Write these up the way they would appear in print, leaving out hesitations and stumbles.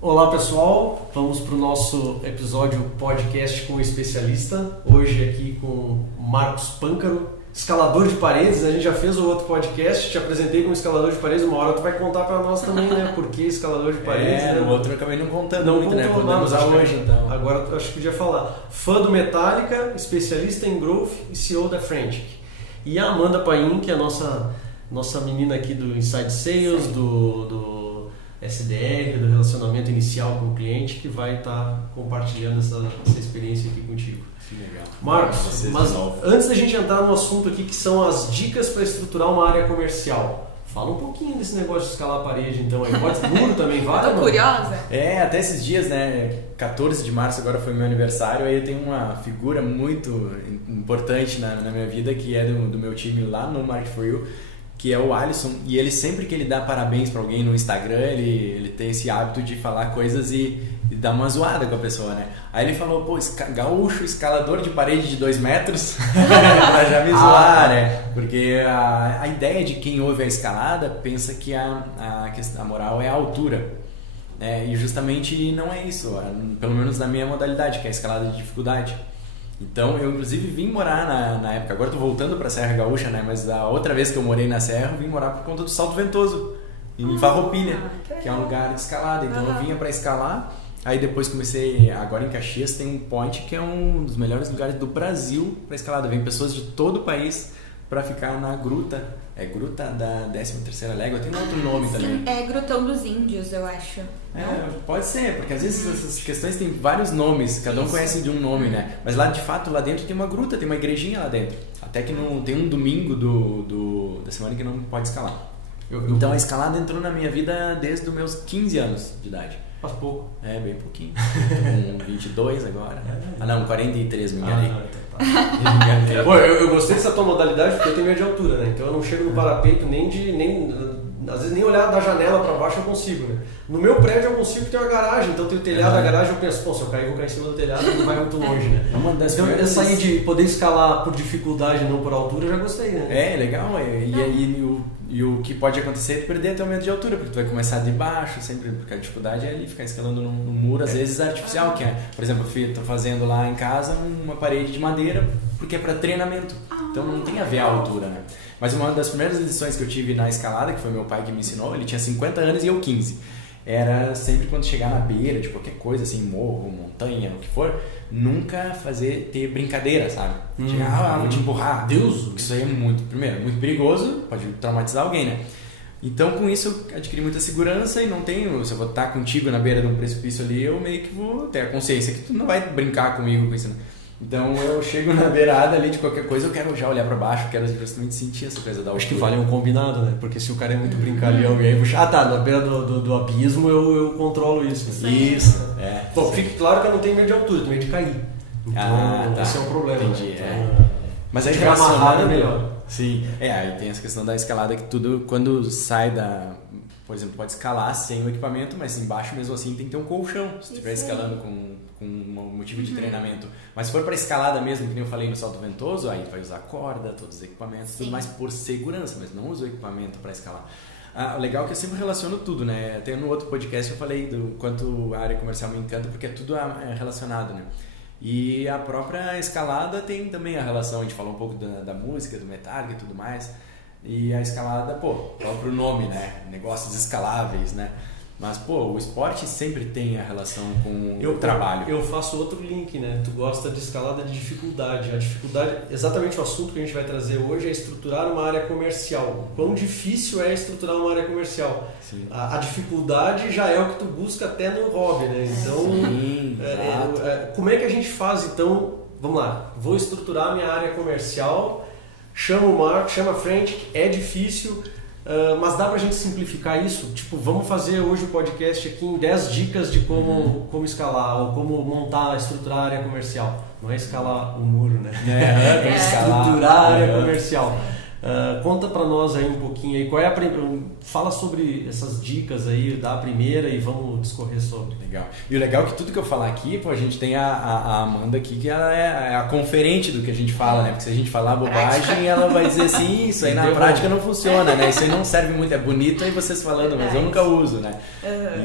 Olá pessoal, vamos para o nosso episódio podcast com o especialista. Hoje aqui com Marcos Pâncaro, escalador de paredes. A gente já fez o outro podcast, te apresentei como escalador de paredes, uma hora tu vai contar para nós também, né? Por que escalador de paredes? No outro eu acabei não contando muito, né? Podemos usar hoje, então. Agora acho que podia falar. Fã do Metallica, especialista em growth e CEO da Frantic. E a Amanda Paim, que é a nossa menina aqui do Inside Sales, do SDR, do relacionamento inicial com o cliente, que vai estar compartilhando essa experiência aqui contigo. Que legal. Marcos, mas antes da gente entrar no assunto aqui, que são as dicas para estruturar uma área comercial, fala um pouquinho desse negócio de escalar a parede, então. Aí pode duro também, vale? Tô curiosa. Até esses dias, né? 14 de março agora foi meu aniversário, aí eu tenho uma figura muito importante na minha vida, que é do meu time lá no Market for You, que é o Alisson, e ele sempre que ele dá parabéns para alguém no Instagram, ele tem esse hábito de falar coisas e dar uma zoada com a pessoa, né? Aí ele falou, pô, gaúcho, escalador de parede de 2 metros, pra já me zoar, né? Porque a ideia de quem ouve a escalada pensa que a moral é a altura, né? E justamente não é isso, pelo menos na minha modalidade, que é a escalada de dificuldade. Então, eu inclusive vim morar na época, agora estou voltando para a Serra Gaúcha, né? Mas a outra vez que eu morei na Serra, eu vim morar por conta do Salto Ventoso, em Farroupilha, que é um lugar de escalada. Então, eu vinha para escalar, aí depois comecei, agora em Caxias tem um point que é um dos melhores lugares do Brasil para escalada. Vem pessoas de todo o país para ficar na gruta. É Gruta da 13ª Légua, tem um outro nome sim, também. É Grutão dos Índios, eu acho. Pode ser, porque às vezes essas questões têm vários nomes, cada um conhece de um nome, né? Mas lá, de fato, lá dentro tem uma gruta, tem uma igrejinha lá dentro. Até que não tem um domingo da semana que não pode escalar. Então a escalada entrou na minha vida desde os meus 15 anos de idade. Faz pouco. Bem pouquinho. Tô com 22 agora. 43, me enganei. Pô, eu gostei dessa tua modalidade porque eu tenho medo de altura, né? Então eu não chego no parapeito às vezes nem olhar da janela para baixo eu consigo, né? No meu prédio eu consigo ter uma garagem, então tem o telhado da garagem, eu penso, pô, se eu cair, vou cair em cima do telhado e não vai muito longe, né? Então essa aí de poder escalar por dificuldade e não por altura, eu já gostei, né? Legal, e o que pode acontecer é perder até o medo de altura, porque tu vai começar de baixo, sempre, porque a dificuldade é ali ficar escalando num muro, às vezes artificial, que é, por exemplo, eu tô fazendo lá em casa uma parede de madeira, porque é para treinamento, então não tem a ver a altura, né? Mas uma das primeiras lições que eu tive na escalada, que foi meu pai que me ensinou, ele tinha 50 anos e eu 15, era sempre quando chegar na beira de qualquer coisa, assim, morro, montanha, o que for, nunca ter brincadeira, sabe? Vou te empurrar. Deus, isso aí é muito perigoso, pode traumatizar alguém, né? Então, com isso, eu adquiri muita segurança e não tenho, se eu vou estar contigo na beira de um precipício ali, eu meio que vou ter a consciência que tu não vai brincar comigo com isso. Então, eu chego na beirada ali de qualquer coisa, eu quero já olhar pra baixo, eu quero justamente sentir essa coisa da altura. Acho que vale um combinado, né? Porque se o cara é muito brincalhão e aí na beira do abismo eu controlo isso. Isso. Bom, fique claro que eu não tenho medo de altura, eu tenho medo de cair. Então, esse é um problema. Entendi, né? Mas aí amarrado é melhor. Sim, aí tem essa questão da escalada que tudo, quando sai por exemplo, pode escalar sem o equipamento, mas embaixo mesmo assim tem que ter um colchão, se estiver escalando com um motivo de treinamento. Mas se for para escalada mesmo, que nem eu falei no Salto Ventoso, aí tu vai usar corda, todos os equipamentos, tudo mais por segurança, mas não usa o equipamento para escalar. O legal é que eu sempre relaciono tudo, né? Até no outro podcast eu falei do quanto a área comercial me encanta, porque é tudo relacionado, né? E a própria escalada tem também a relação, a gente falou um pouco da música, do Metallica e tudo mais. E a escalada, próprio nome, né? Negócios escaláveis, né? Mas, o esporte sempre tem a relação com o trabalho. Eu faço outro link, né? Tu gosta de escalada de dificuldade. A dificuldade, exatamente o assunto que a gente vai trazer hoje, é estruturar uma área comercial. Quão difícil é estruturar uma área comercial? Sim. A dificuldade já é o que tu busca até no hobby, né? Então, como é que a gente faz, então? Vamos lá, vou estruturar a minha área comercial, chama o Marco, chama a Frantic, é difícil... mas dá pra gente simplificar isso? Tipo, vamos fazer hoje o podcast aqui em 10 dicas de como escalar ou como montar, estruturar a área comercial. Não é escalar o muro, né? É estruturar a área comercial. Conta para nós aí um pouquinho aí, qual é fala sobre essas dicas aí, dá a primeira e vamos discorrer sobre. Legal. E o legal é que tudo que eu falar aqui, pô, a gente tem a Amanda aqui, que ela é a conferente do que a gente fala, né? Porque se a gente falar bobagem, ela vai dizer assim, isso aí na prática não funciona, né? Isso aí não serve muito, é bonito aí vocês falando, mas eu nunca uso, né?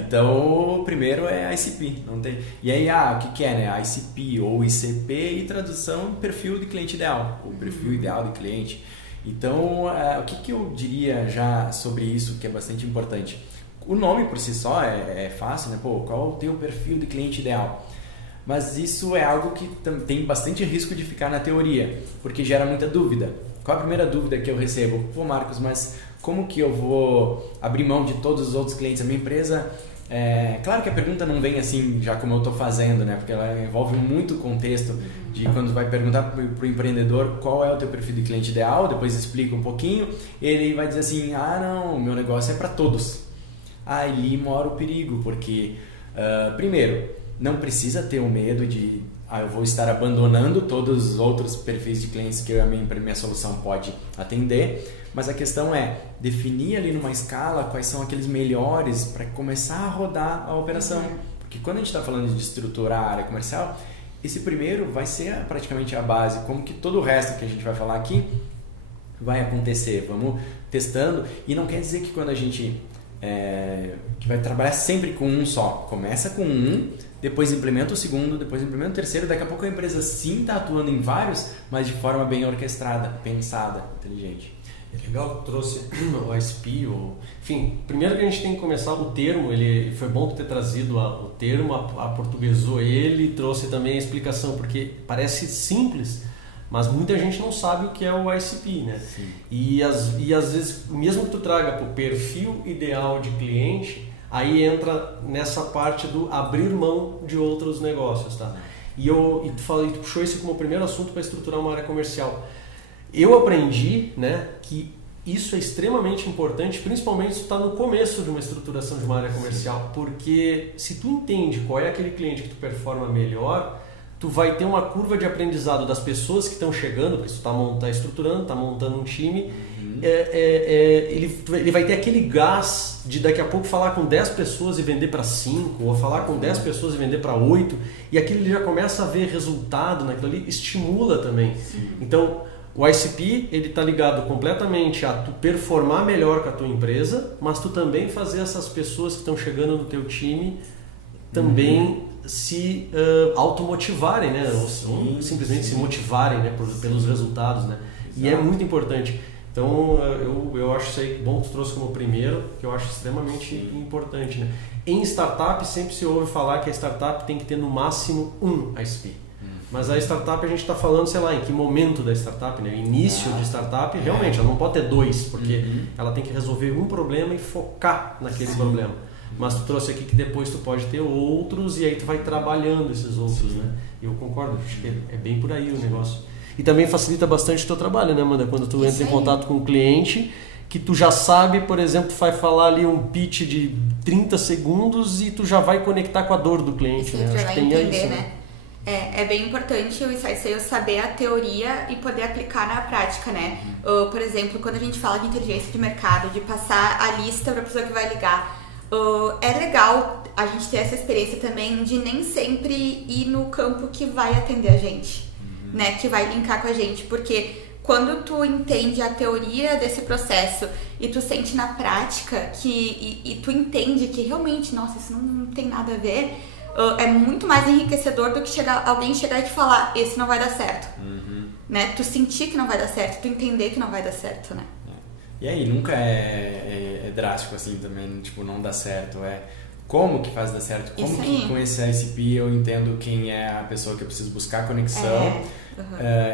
Então, o primeiro é ICP, não tem. E aí, o que é, né? ICP ou ICP e tradução perfil de cliente ideal, o perfil ideal de cliente. Então, o que eu diria já sobre isso que é bastante importante? O nome por si só é fácil, né? Pô, qual é o teu perfil de cliente ideal? Mas isso é algo que tem bastante risco de ficar na teoria, porque gera muita dúvida. Qual a primeira dúvida que eu recebo? Pô, Marcos, mas como que eu vou abrir mão de todos os outros clientes da minha empresa? Claro que a pergunta não vem assim, já como eu estou fazendo, né? Porque ela envolve muito contexto de quando vai perguntar para o empreendedor qual é o teu perfil de cliente ideal, depois explica um pouquinho, ele vai dizer assim, não, o meu negócio é para todos. Ali mora o perigo, porque, primeiro, não precisa ter o medo de eu vou estar abandonando todos os outros perfis de clientes que a minha solução pode atender, mas a questão é definir ali numa escala quais são aqueles melhores para começar a rodar a operação, porque quando a gente está falando de estruturar a área comercial, esse primeiro vai ser praticamente a base, como que todo o resto que a gente vai falar aqui vai acontecer, vamos testando, e não quer dizer que quando a gente que vai trabalhar sempre com um só, começa com um, depois implementa o segundo, depois implementa o terceiro, daqui a pouco a empresa sim está atuando em vários, mas de forma bem orquestrada, pensada, inteligente. É legal que trouxe o ICP, enfim, primeiro que a gente tem que começar o termo, foi bom ter trazido o termo, aportuguesou ele, trouxe também a explicação, porque parece simples, mas muita gente não sabe o que é o ICP, né? E às vezes, mesmo que tu traga o perfil ideal de cliente, aí entra nessa parte do abrir mão de outros negócios, tá? E tu puxou isso como o primeiro assunto para estruturar uma área comercial. Eu aprendi, né, que isso é extremamente importante, principalmente se tu está no começo de uma estruturação de uma área comercial, porque se tu entende qual é aquele cliente que tu performa melhor, tu vai ter uma curva de aprendizado das pessoas que estão chegando, porque tu está estruturando, está montando um time, ele vai ter aquele gás de daqui a pouco falar com 10 pessoas e vender para 5, ou falar com 10 pessoas e vender para 8, e aquilo ele já começa a ver resultado naquilo ali, estimula também. Então, o ICP ele está ligado completamente a tu performar melhor com a tua empresa, mas tu também fazer essas pessoas que estão chegando no teu time também se automotivarem, né? Ou simplesmente se motivarem, né? Pelos resultados, né? E é muito importante. Então eu acho isso aí bom que tu trouxe como primeiro, que eu acho extremamente importante, né? Em startup sempre se ouve falar que a startup tem que ter no máximo um ICP. Mas a startup a gente está falando, sei lá, em que momento da startup, né? Início de startup, realmente, ela não pode ter dois, porque ela tem que resolver um problema e focar naquele problema. Mas tu trouxe aqui que depois tu pode ter outros e aí tu vai trabalhando esses outros, né? Eu concordo, acho que é bem por aí o negócio. E também facilita bastante o teu trabalho, né, Amanda? Quando tu entra em contato com o cliente, que tu já sabe, por exemplo, tu vai falar ali um pitch de 30 segundos e tu já vai conectar com a dor do cliente, sim, né? Já acho vai que tem entender, isso, né? É bem importante o Insight Sales saber a teoria e poder aplicar na prática, né? Por exemplo, quando a gente fala de inteligência de mercado, de passar a lista para a pessoa que vai ligar, é legal a gente ter essa experiência também de nem sempre ir no campo que vai atender a gente, né? Que vai linkar com a gente, porque quando tu entende a teoria desse processo e tu sente na prática e tu entende que realmente, nossa, isso não tem nada a ver, é muito mais enriquecedor do que alguém chegar e te falar, esse não vai dar certo, né? Tu sentir que não vai dar certo, tu entender que não vai dar certo, né? E aí, nunca é drástico assim também, tipo, não dá certo, como que faz dar certo, como que com esse ICP eu entendo quem é a pessoa que eu preciso buscar conexão,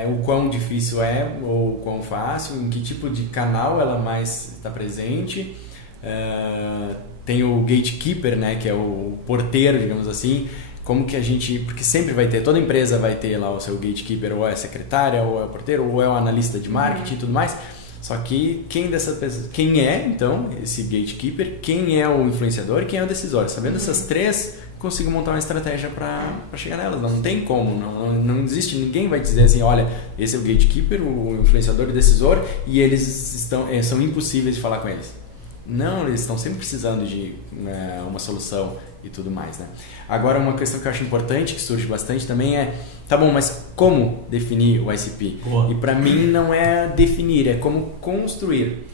o quão difícil é ou o quão fácil, em que tipo de canal ela mais está presente, tem o gatekeeper, né, que é o porteiro, digamos assim, como que a gente, porque sempre vai ter, toda empresa vai ter lá o seu gatekeeper, ou é a secretária, ou é o porteiro, ou é o analista de marketing e tudo mais, só que quem é então esse gatekeeper, quem é o influenciador e quem é o decisório, sabendo essas três consigo montar uma estratégia para chegar nelas. Não tem como, não existe, ninguém vai dizer assim, olha, esse é o gatekeeper, o influenciador e decisor, e eles são impossíveis de falar com eles. Não, eles estão sempre precisando de uma solução e tudo mais, né? Agora, uma questão que eu acho importante, que surge bastante também é, tá bom, mas como definir o ICP? Boa. E para mim não é definir, é como construir.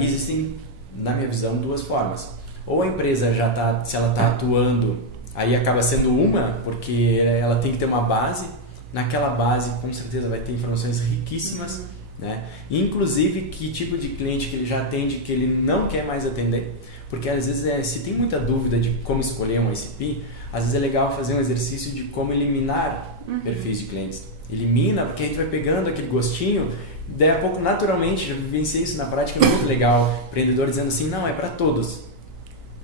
Existem, na minha visão, duas formas. Ou a empresa já está, se ela está atuando, aí acaba sendo uma, porque ela tem que ter uma base, naquela base com certeza vai ter informações riquíssimas, né? Inclusive que tipo de cliente que ele já atende, que ele não quer mais atender, porque às vezes se tem muita dúvida de como escolher um ICP, às vezes é legal fazer um exercício de como eliminar perfis de clientes. Elimina, porque a gente vai pegando aquele gostinho, daí a pouco naturalmente, já vivenciei isso na prática, é muito legal, empreendedor dizendo assim, não, é para todos,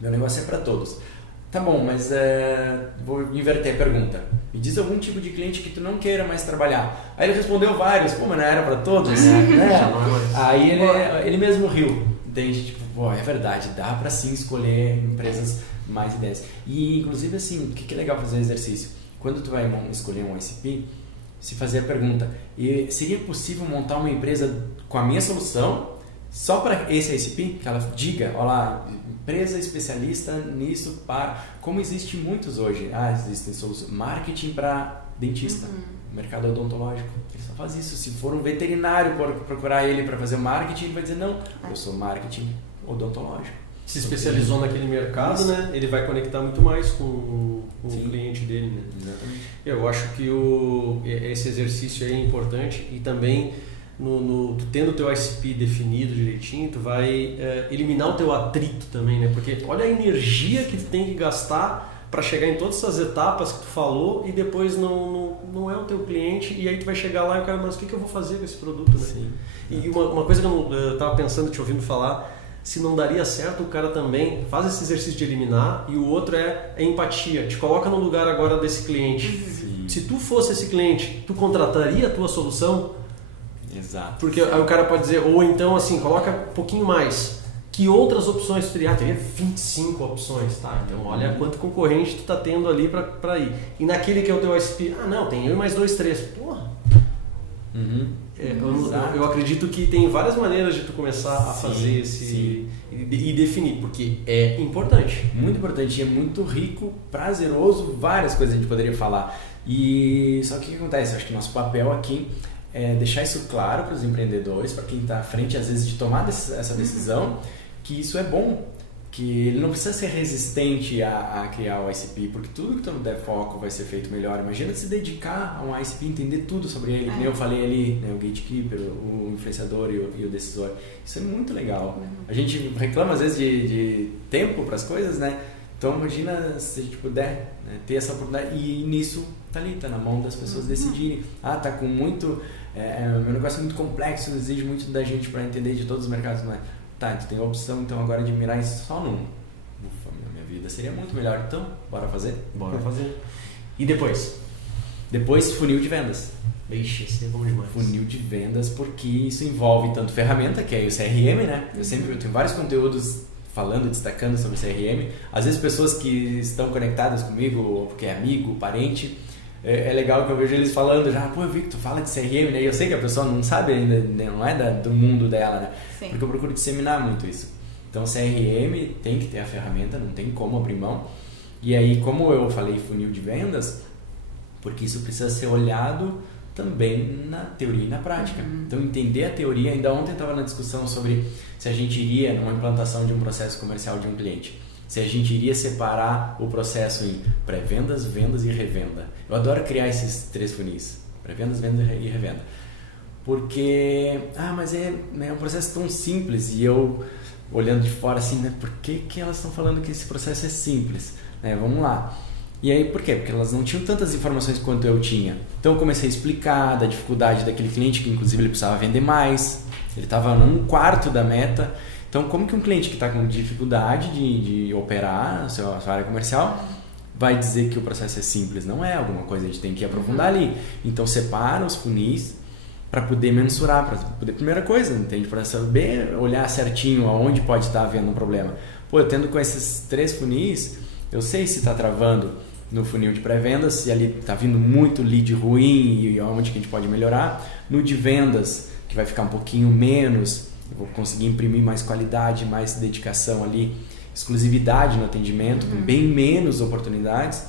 meu negócio é para todos. Tá bom, mas vou inverter a pergunta. Me diz algum tipo de cliente que tu não queira mais trabalhar. Aí ele respondeu vários. Pô, mas não era para todos? Né? Aí ele mesmo riu. Entende? Tipo, pô, é verdade, dá para sim escolher empresas mais ideias. E inclusive assim, o que é legal fazer exercício? Quando tu vai escolher um ICP, se fazer a pergunta, seria possível montar uma empresa com a minha solução só para esse ICP? Que ela diga, olha lá, empresa especialista nisso para... Como existe muitos hoje. Existem soluções. Marketing para dentista, mercado odontológico. Ele só faz isso. Se for um veterinário procurar ele para fazer o marketing, ele vai dizer, não, eu sou marketing odontológico. Se especializou naquele mercado, né? Ele vai conectar muito mais com o cliente dele, né? Exatamente. Eu acho que esse exercício aí é importante e também tu tendo o teu ICP definido direitinho, tu vai eliminar o teu atrito também, né? Porque olha a energia que tu tem que gastar para chegar em todas essas etapas que tu falou e depois não é o teu cliente e aí tu vai chegar lá e o cara, mas o que eu vou fazer com esse produto, né? Sim. E uma coisa que eu tava pensando, te ouvindo falar, se não daria certo, o cara também faz esse exercício de eliminar e o outro é empatia. Te coloca no lugar agora desse cliente. Sim. Se tu fosse esse cliente, tu contrataria a tua solução? Exato. Porque aí o cara pode dizer, ou então assim, coloca um pouquinho mais. Que outras opções tu teria? Teria 25 opções, tá? Então olha quanto concorrente tu tá tendo ali pra ir. E naquele que é o teu ICP, não, tem eu e mais 2, 3. Porra! Eu acredito que tem várias maneiras de tu começar a fazer e definir, porque é importante. Muito importante, é muito rico, prazeroso, várias coisas a gente poderia falar. E só que o que acontece? Eu acho que nosso papel aqui é deixar isso claro para os empreendedores, para quem está à frente às vezes de tomar essa decisão, que isso é bom, que ele não precisa ser resistente a criar o ICP, porque tudo que tu der foco vai ser feito melhor. Imagina se dedicar a um ICP, entender tudo sobre ele, como eu falei ali, né, o gatekeeper, o influenciador e o decisor. Isso é muito legal. A gente reclama às vezes de tempo para as coisas, né? Então imagina se a gente puder, né, ter essa oportunidade e nisso tá ali, tá na mão das pessoas decidirem. Tá com muito... meu negócio é muito complexo, exige muito da gente para entender de todos os mercados, não é? Tá, tu tem a opção então agora de mirar só num. Ufa, minha vida seria muito melhor. Então, bora fazer? Bora fazer. E depois? Depois, funil de vendas. Vixe, isso é bom demais. Funil de vendas, porque isso envolve tanto ferramenta, que é o CRM, né? Eu tenho vários conteúdos falando, destacando sobre o CRM. Às vezes pessoas que estão conectadas comigo, ou porque é amigo, parente, é legal que eu vejo eles falando já, pô, eu vi que tu fala de CRM, né? E eu sei que a pessoa não sabe ainda, não é do mundo dela, né? Sim. Porque eu procuro disseminar muito isso. Então, CRM tem que ter a ferramenta, não tem como abrir mão. E aí, como eu falei funil de vendas, porque isso precisa ser olhado também na teoria e na prática. Então, entender a teoria, ainda ontem estava na discussão sobre se a gente iria numa implantação de um processo comercial de um cliente. Se a gente iria separar o processo em pré-vendas, vendas e revenda. Eu adoro criar esses 3 funis, pré-vendas, vendas e revenda. Porque, mas é um processo tão simples e eu, olhando de fora assim, né, por que elas estão falando que esse processo é simples? Vamos lá. E aí, por quê? Porque elas não tinham tantas informações quanto eu tinha. Então eu comecei a explicar da dificuldade daquele cliente, que inclusive ele precisava vender mais, ele estava num quarto da meta. Então, como que um cliente que está com dificuldade de operar a sua área comercial vai dizer que o processo é simples? Não é alguma coisa, a gente tem que aprofundar ali. Então, separa os funis para poder mensurar, para poder, primeira coisa, entende? Para saber olhar certinho aonde pode estar havendo um problema. Pô, eu tendo com esses 3 funis, eu sei se está travando no funil de pré-vendas, se ali está vindo muito lead ruim e onde que a gente pode melhorar. No de vendas, que vai ficar um pouquinho menos, eu vou conseguir imprimir mais qualidade, mais dedicação ali, exclusividade no atendimento, com bem menos oportunidades.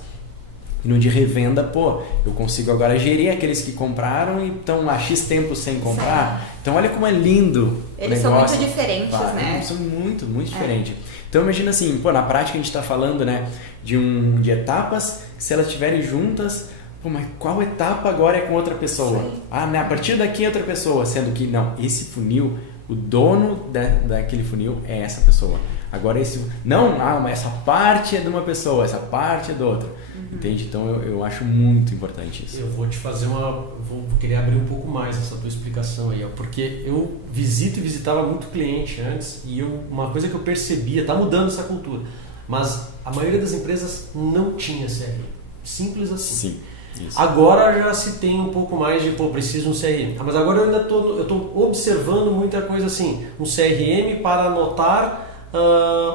E no de revenda, pô, eu consigo agora gerir aqueles que compraram e estão há X tempo sem comprar. Então olha como é lindo Eles o negócio. são muito diferentes, né? São muito, muito diferentes. Então imagina assim, pô, na prática a gente está falando, né, de etapas, que se elas estiverem juntas, pô, mas qual etapa agora é com outra pessoa? Sim. Ah, né, a partir daqui é outra pessoa, sendo que não, esse funil, o dono daquele funil é essa pessoa. Agora esse, não, mas essa parte é de uma pessoa, essa parte é de outra. Entende? Então eu acho muito importante isso. Eu vou te fazer vou querer abrir um pouco mais essa tua explicação aí, ó, porque eu visitava muito cliente antes e uma coisa que eu percebia, tá mudando essa cultura, mas a maioria das empresas não tinha CRM. Simples assim. Sim. Isso. Agora já se tem um pouco mais de, preciso um CRM. Mas agora eu ainda tô observando muita coisa assim, um CRM para anotar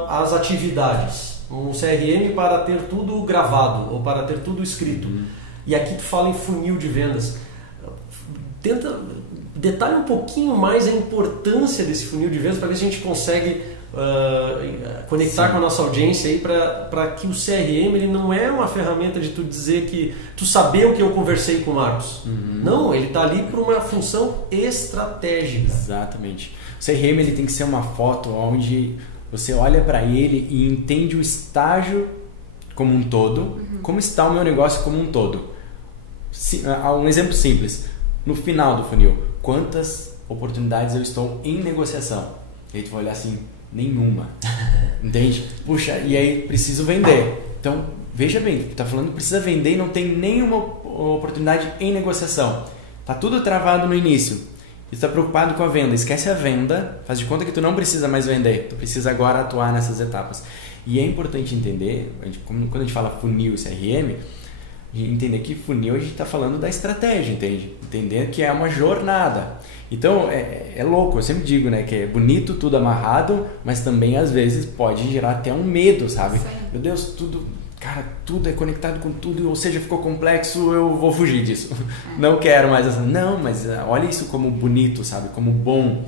as atividades. Um CRM para ter tudo gravado ou para ter tudo escrito. E aqui tu fala em funil de vendas. Detalhe um pouquinho mais a importância desse funil de vendas para ver se a gente consegue conectar com a nossa audiência aí para que o CRM ele não é uma ferramenta de tu dizer que tu saber o que eu conversei com o Marcos. Não, ele está ali por uma função estratégica. Exatamente. O CRM ele tem que ser uma foto onde você olha para ele e entende o estágio como um todo, como está o meu negócio como um todo. Um exemplo simples. No final do funil, quantas oportunidades eu estou em negociação? E aí tu vai olhar assim, nenhuma. Entende? Puxa, e aí preciso vender. Então, veja bem, tu tá falando que precisa vender e não tem nenhuma oportunidade em negociação. Tá tudo travado no início. Tu está preocupado com a venda, esquece a venda, faz de conta que tu não precisa mais vender, tu precisa agora atuar nessas etapas. E é importante entender, quando a gente fala funil e CRM, entender que funil a gente está falando da estratégia, entende? Entender que é uma jornada. Então é louco, eu sempre digo, né, que é bonito tudo amarrado, mas também às vezes pode gerar até um medo, sabe? Sim. Meu Deus, tudo é conectado com tudo, ou seja, ficou complexo, eu vou fugir disso. Não quero mais assim. Não, mas olha isso como bonito, sabe? Como bom,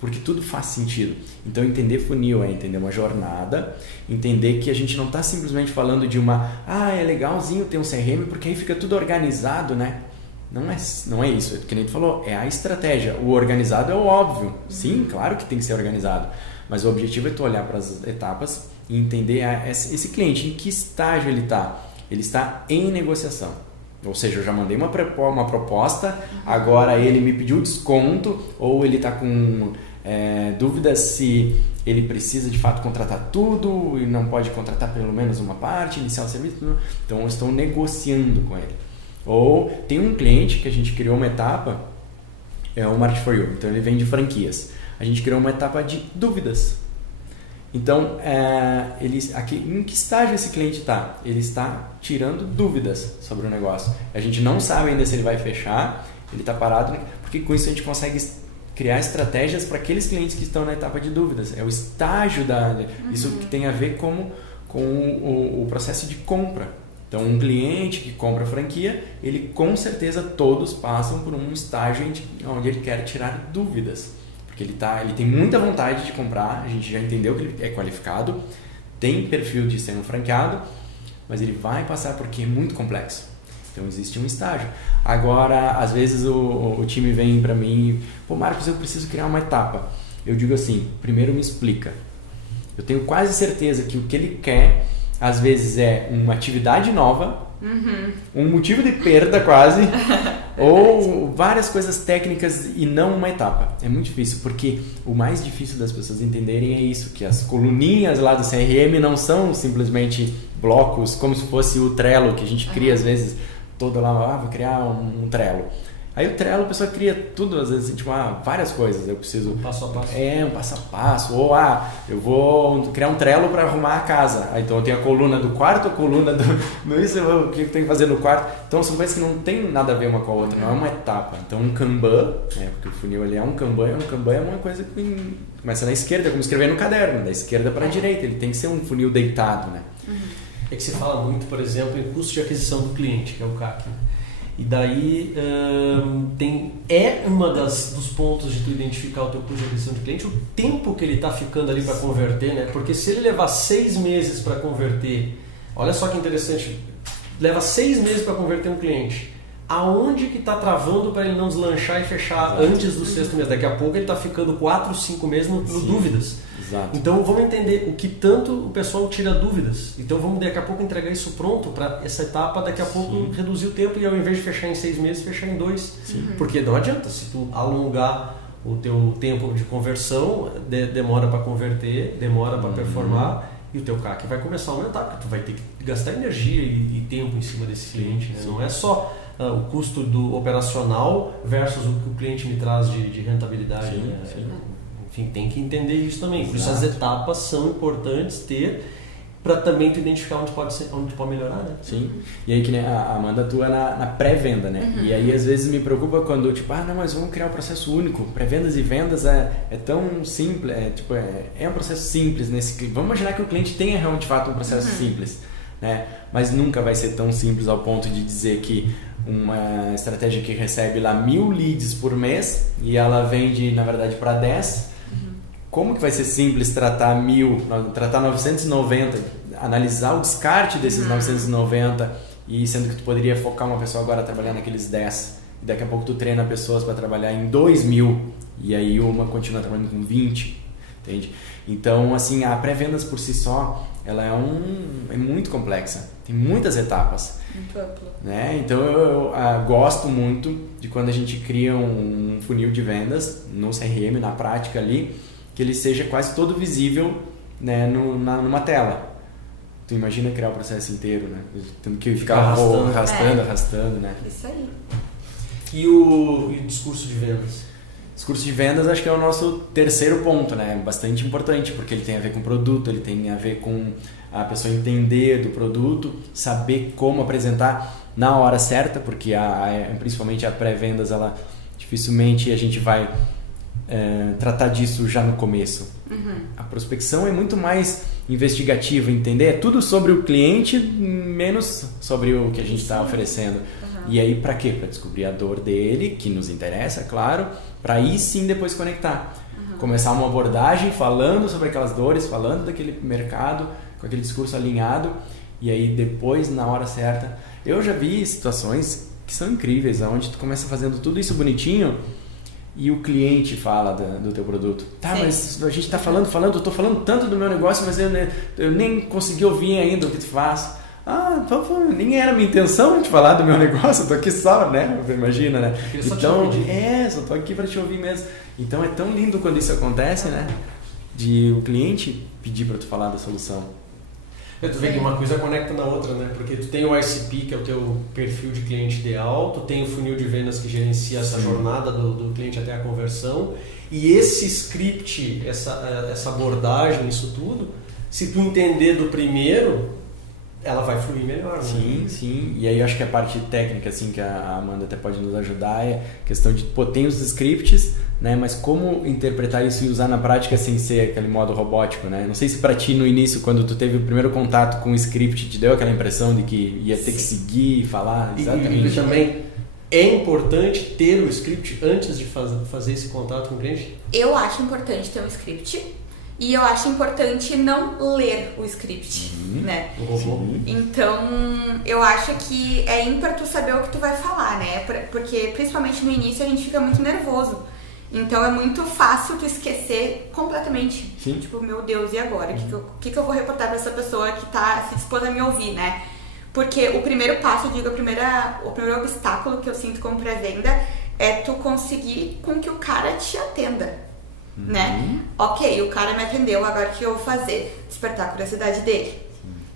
porque tudo faz sentido. Então entender funil é entender uma jornada, entender que a gente não está simplesmente falando de é legalzinho ter um CRM, porque aí fica tudo organizado, né? Não é isso, que nem tu falou, é a estratégia. O organizado é o óbvio, sim, claro que tem que ser organizado, mas o objetivo é tu olhar para as etapas e entender esse cliente, em que estágio ele está. Ele está em negociação. Ou seja, eu já mandei uma proposta, agora ele me pediu desconto, ou ele está com dúvidas se ele precisa de fato contratar tudo e não pode contratar pelo menos uma parte, iniciar o serviço. Então eu estou negociando com ele. Ou tem um cliente que a gente criou uma etapa, é o Market for You, então ele vende franquias. A gente criou uma etapa de dúvidas. Então, em que estágio esse cliente está? Ele está tirando dúvidas sobre o negócio. A gente não sabe ainda se ele vai fechar, ele está parado, porque com isso a gente consegue criar estratégias para aqueles clientes que estão na etapa de dúvidas. É o estágio isso que tem a ver com o processo de compra. Então, um cliente que compra franquia, ele com certeza todos passam por um estágio onde ele quer tirar dúvidas. Porque ele tem muita vontade de comprar, a gente já entendeu que ele é qualificado, tem perfil de ser um franqueado, mas ele vai passar porque é muito complexo. Então existe um estágio. Agora, às vezes o time vem para mim, Marcos, eu preciso criar uma etapa. Eu digo assim, primeiro me explica. Eu tenho quase certeza que o que ele quer, às vezes é uma atividade nova, um motivo de perda quase, ou várias coisas técnicas e não uma etapa. É muito difícil, porque o mais difícil das pessoas entenderem é isso, que as coluninhas lá do CRM não são simplesmente blocos, como se fosse o Trello, que a gente cria às vezes, todo lá, vou criar um Trello. Aí o Trello, a pessoa cria tudo, às vezes, tipo, várias coisas. Eu preciso... Um passo a passo. Um passo a passo. Ou, eu vou criar um Trello para arrumar a casa. Aí, então, eu tenho a coluna do quarto, a coluna do... Isso, o que eu tenho que fazer no quarto. Então, são coisas que não tem nada a ver uma com a outra. Não é uma etapa. Então, um Kanban, porque o funil ele é um Kanban é uma coisa que começa na esquerda, como escrever no caderno. Da esquerda para a direita. Ele tem que ser um funil deitado, né? é que se fala muito, por exemplo, em custo de aquisição do cliente, que é o CAC. E daí uma dos pontos de tu identificar o teu custo de aquisição de cliente, o tempo que ele está ficando ali para converter, né? Porque se ele levar 6 meses para converter, olha só que interessante, leva 6 meses para converter um cliente. Aonde que está travando para ele não deslanchar e fechar antes do 6º mês? Daqui a pouco ele está ficando 4, 5 meses no dúvidas. Exato. Então vamos entender o que tanto o pessoal tira dúvidas. Então vamos daqui a pouco entregar isso pronto para essa etapa, daqui a pouco reduzir o tempo e ao invés de fechar em 6 meses, fechar em 2. Porque não adianta, se tu alongar o teu tempo de conversão, demora para converter, demora para performar, e o teu CAC vai começar a aumentar, porque tu vai ter que gastar energia e tempo em cima desse cliente. Né? Não é só o custo do operacional versus o que o cliente me traz de rentabilidade. Né? Enfim, tem que entender isso também. Por isso as etapas são importantes ter para também tu identificar onde tu pode melhorar, né? Sim. E aí que nem a Amanda atua na pré-venda, né? E aí às vezes me preocupa quando não, mas vamos criar um processo único. Pré-vendas e vendas é tão simples, é um processo simples nesse. Vamos imaginar que o cliente tenha realmente de fato um processo simples, né? Mas nunca vai ser tão simples ao ponto de dizer que uma estratégia que recebe lá 1000 leads por mês e ela vende na verdade para 10. Como que vai ser simples tratar 1000, tratar 990, analisar o descarte desses 990 e sendo que tu poderia focar uma pessoa agora a trabalhar naqueles 10 e daqui a pouco tu treina pessoas para trabalhar em 2000 e aí uma continua trabalhando com 20, entende? Então assim, a pré-vendas por si só, ela é muito complexa, tem muitas etapas. Muito amplo. Né? Então eu gosto muito de quando a gente cria um funil de vendas no CRM, na prática ali, que ele seja quase todo visível, né, numa tela. Tu imagina criar o processo inteiro, né? Tendo que ficar arrastando, né? Isso aí. E o discurso de vendas? Discurso de vendas acho que é o nosso terceiro ponto, né? Bastante importante, porque ele tem a ver com o produto, ele tem a ver com a pessoa entender do produto, saber como apresentar na hora certa, porque principalmente a pré-vendas, ela dificilmente a gente vai tratar disso já no começo. A prospecção é muito mais investigativa, entender? É tudo sobre o cliente, menos sobre o que a gente está oferecendo. E aí para quê? Para descobrir a dor dele, que nos interessa, é claro, para aí sim depois conectar. Começar uma abordagem falando sobre aquelas dores, falando daquele mercado, com aquele discurso alinhado, e aí depois, na hora certa... Eu já vi situações que são incríveis, onde tu começa fazendo tudo isso bonitinho, e o cliente fala do teu produto. Tá, mas a gente tá falando, eu tô falando tanto do meu negócio, mas eu nem consegui ouvir ainda o que tu faz. Nem era minha intenção de falar do meu negócio, eu tô aqui só, né? Imagina, né? Então, só tô aqui para te ouvir mesmo. Então é tão lindo quando isso acontece, né? De o cliente pedir para tu falar da solução. Tu vê que uma coisa conecta na outra, né? Porque tu tem o ICP, que é o teu perfil de cliente ideal, tu tem o funil de vendas que gerencia essa jornada do cliente até a conversão, e esse script, essa abordagem, isso tudo, se tu entender do primeiro, ela vai fluir melhor. Sim, sim. E aí eu acho que a parte técnica, assim, que a Amanda até pode nos ajudar, é a questão de, tem os scripts, né? Mas como interpretar isso e usar na prática sem ser aquele modo robótico, né? Não sei se pra ti no início, quando tu teve o primeiro contato com o script, te deu aquela impressão de que ia ter que seguir e falar exatamente. E também é importante ter o script antes de fazer esse contato com o cliente? Eu acho importante ter um script. E eu acho importante não ler o script, né? Então, eu acho que é ímpar tu saber o que tu vai falar, né? Porque, principalmente no início, a gente fica muito nervoso. Então, é muito fácil tu esquecer completamente. Sim. Tipo, meu Deus, e agora? O que eu vou reportar pra essa pessoa que tá se dispondo a me ouvir, né? Porque o primeiro passo, eu digo, o primeiro obstáculo que eu sinto como pré-venda é tu conseguir com que o cara te atenda. Né? Ok, o cara me atendeu, agora o que eu vou fazer? Despertar a curiosidade dele.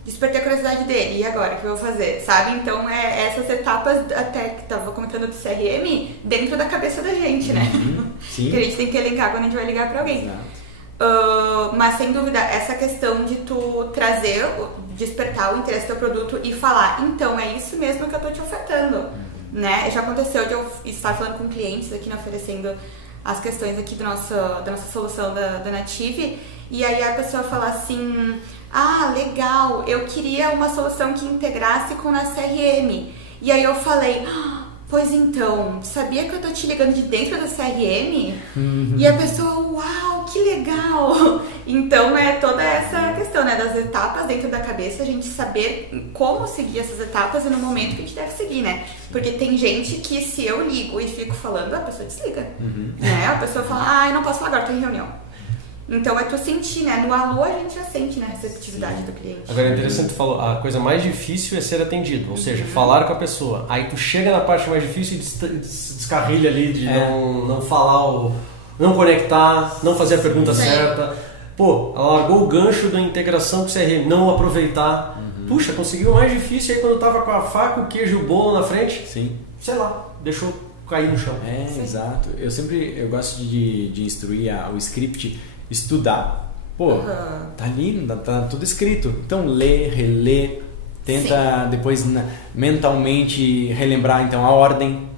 Despertei a curiosidade dele, e agora o que eu vou fazer? Sabe? Então, essas etapas, até que tava comentando do CRM, dentro da cabeça da gente, né? Sim. Que a gente tem que elencar quando a gente vai ligar pra alguém. Mas, sem dúvida, essa questão de tu trazer, despertar o interesse do teu produto e falar, então, é isso mesmo que eu tô te ofertando. Né? Já aconteceu de eu estar falando com clientes aqui, oferecendo as questões aqui da nossa solução da Native, e aí a pessoa fala assim, ah, legal, eu queria uma solução que integrasse com a CRM. E aí eu falei, pois então, sabia que eu tô te ligando de dentro da CRM? E a pessoa, uau, que legal! Então é toda essa questão, né, das etapas dentro da cabeça, a gente saber como seguir essas etapas e no momento que a gente deve seguir, né? Porque tem gente que se eu ligo e fico falando, a pessoa desliga, né? A pessoa fala, ah, eu não posso falar agora, tô em reunião. Então é tu sentir, né? No alô a gente já sente, né, a receptividade do cliente. Agora é interessante, tu falou, a coisa mais difícil é ser atendido, ou seja, falar com a pessoa. Aí tu chega na parte mais difícil e descarrilha ali de não falar, não conectar, não fazer a pergunta certa. Pô, ela largou o gancho da integração com o CRM, não aproveitar. Puxa, conseguiu o mais difícil, aí quando tava com a faca, o queijo e o bolo na frente, sei lá, deixou cair no chão. Exato. Eu gosto de instruir o script, estudar. Pô, tá ali, tá tudo escrito. Então lê, relê, tenta depois mentalmente relembrar então a ordem.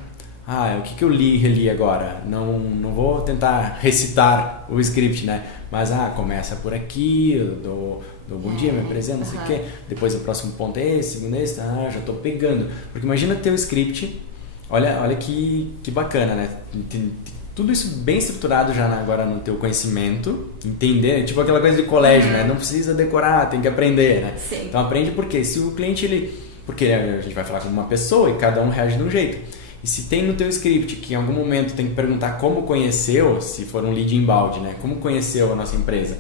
O que eu li e reli agora? Não vou tentar recitar o script, né? Mas começa por aqui, eu dou bom dia, me apresento, não sei o quê. Depois o próximo ponto é esse, segundo esse, já tô pegando. Porque imagina ter o script, olha que bacana, né? Tudo isso bem estruturado já agora no teu conhecimento, entender, tipo aquela coisa de colégio, né? Não precisa decorar, tem que aprender, né? Sim. Então aprende porque se o cliente, porque a gente vai falar com uma pessoa e cada um reage de um jeito. E se tem no teu script que em algum momento tem que perguntar como conheceu, se for um lead inbound, né? Como conheceu a nossa empresa?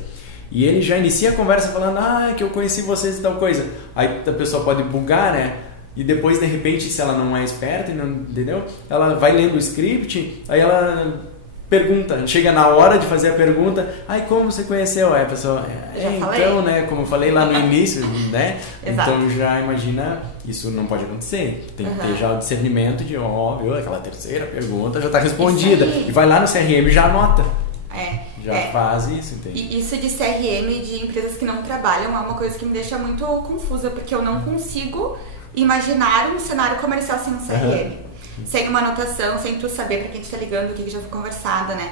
E ele já inicia a conversa falando, é que eu conheci vocês e tal coisa. Aí a pessoa pode bugar, né? E depois, de repente, se ela não é esperta, entendeu? Ela vai lendo o script, aí ela pergunta, chega na hora de fazer a pergunta, como você conheceu? Aí a pessoa, então, né, como eu falei lá no início, né? Então já imagina, isso não pode acontecer. Tem que ter já o discernimento de, viu, aquela terceira pergunta já está respondida. E vai lá no CRM e já anota. Faz isso, entende? E isso de CRM de empresas que não trabalham é uma coisa que me deixa muito confusa, porque eu não consigo imaginar um cenário comercial sem um CRM. Sem uma anotação, sem tu saber para quem tu tá ligando, o que já foi conversado, né?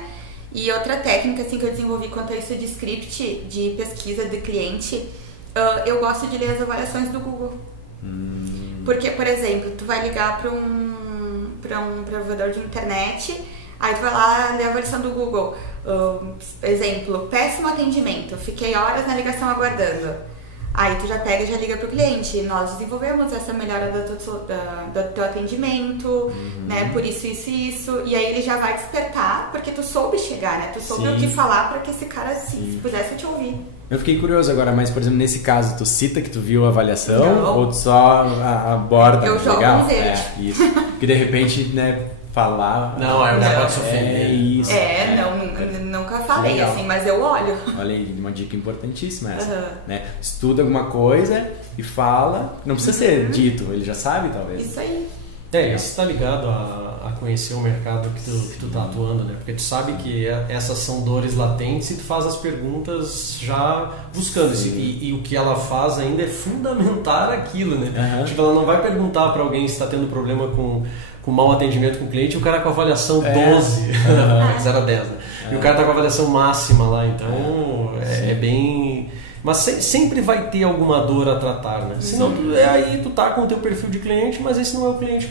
E outra técnica assim, que eu desenvolvi quanto a isso de script, de pesquisa de cliente, eu gosto de ler as avaliações do Google. Porque, por exemplo, tu vai ligar para um provedor de internet, aí tu vai lá ler a avaliação do Google. Exemplo, péssimo atendimento, fiquei horas na ligação aguardando. Aí tu já pega e já liga pro cliente, nós desenvolvemos essa melhora do teu atendimento, né, por isso, e aí ele já vai despertar, porque tu soube chegar, né, tu soube o que falar para que esse cara, se pudesse te ouvir. Eu fiquei curioso agora, mas por exemplo, nesse caso, tu cita que tu viu a avaliação ou tu só aborda? Eu jogo um verde. Isso, que de repente, né, falar... Não, o cara pode sofrer. Isso. Nunca falei legal. Assim, mas eu olho. Olha aí, uma dica importantíssima essa. Né? Estuda alguma coisa e fala, não precisa ser dito, ele já sabe talvez. Isso aí. Isso tá ligado a conhecer o mercado que tu tá atuando, né? Porque tu sabe que essas são dores latentes e tu faz as perguntas já buscando isso. E o que ela faz ainda é fundamentar aquilo, né? Tipo, ela não vai perguntar para alguém se está tendo problema com mau atendimento com o cliente e o cara com a avaliação 12, 0 a 10, né? E o cara tá com a avaliação máxima lá, então é bem... Mas sempre vai ter alguma dor a tratar, né? Senão aí tu tá com o teu perfil de cliente, mas esse não é o cliente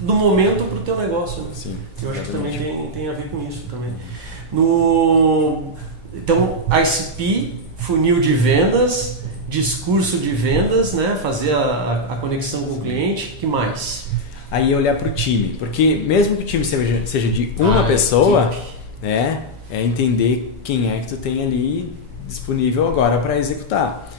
do momento pro teu negócio, né? Sim, eu acho que também tem a ver com isso também. Então, ICP, funil de vendas, discurso de vendas, né? Fazer a conexão com o cliente, que mais? Aí olhar para o time, porque mesmo que o time seja de uma pessoa, né, é entender quem é que tu tem ali disponível agora para executar.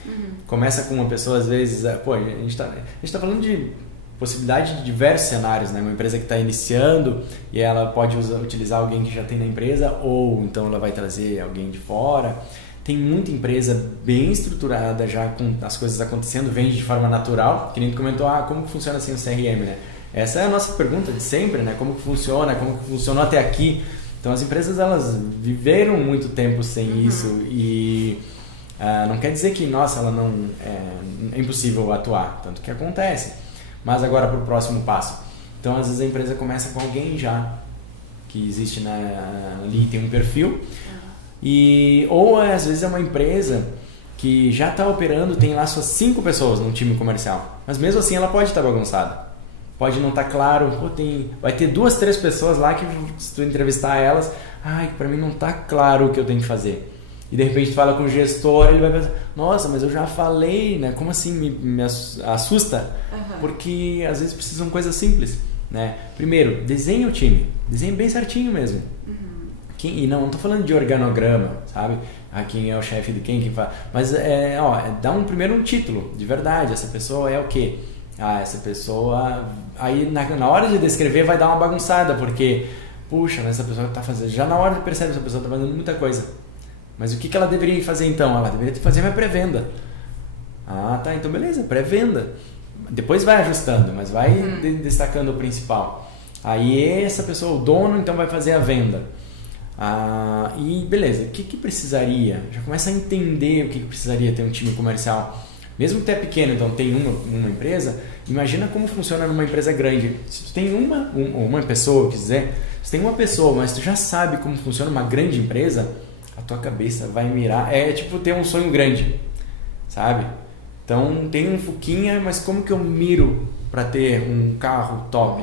Começa com uma pessoa, às vezes, a gente tá falando de possibilidade de diversos cenários, né? Uma empresa que está iniciando e ela pode utilizar alguém que já tem na empresa, ou então ela vai trazer alguém de fora. Tem muita empresa bem estruturada já com as coisas acontecendo, vende de forma natural, que nem tu comentou, como que funciona assim o CRM, né? Essa é a nossa pergunta de sempre, né? Como que funciona, como que funcionou até aqui. Então as empresas, elas viveram muito tempo sem isso e não quer dizer que, nossa, ela não é impossível atuar, tanto que acontece. Mas agora para o próximo passo. Então às vezes a empresa começa com alguém já que existe ali, tem um perfil. Ou às vezes é uma empresa que já está operando, tem lá suas 5 pessoas num time comercial, mas mesmo assim ela pode estar bagunçada, pode não estar claro, vai ter 2, 3 pessoas lá que se tu entrevistar elas, para mim não está claro o que eu tenho que fazer. E de repente tu fala com o gestor, ele vai pensar, nossa, mas eu já falei, né? Como assim me assusta? Porque às vezes precisam coisas simples, né? Primeiro, desenhe o time, desenhe bem certinho mesmo. E não estou falando de organograma, sabe? Quem é o chefe de quem faz. Mas dá primeiro um título, de verdade. Essa pessoa é o quê? Essa pessoa... Aí na hora de descrever vai dar uma bagunçada, porque, puxa, essa pessoa está fazendo... Já na hora de perceber, essa pessoa está fazendo muita coisa. Mas o que ela deveria fazer então? Ela deveria fazer minha pré-venda. Tá, então beleza, pré-venda. Depois vai ajustando, mas vai destacando o principal. Aí essa pessoa, o dono, então vai fazer a venda. E beleza, o que precisaria? Já começa a entender o que precisaria ter um time comercial. Mesmo que tu é pequeno, então tem uma empresa, imagina como funciona numa empresa grande. Se tu tem uma pessoa, quiser, se tem uma pessoa, mas tu já sabe como funciona uma grande empresa, a tua cabeça vai mirar. É tipo ter um sonho grande, sabe? Então tem um Fuquinha, mas como que eu miro para ter um carro top?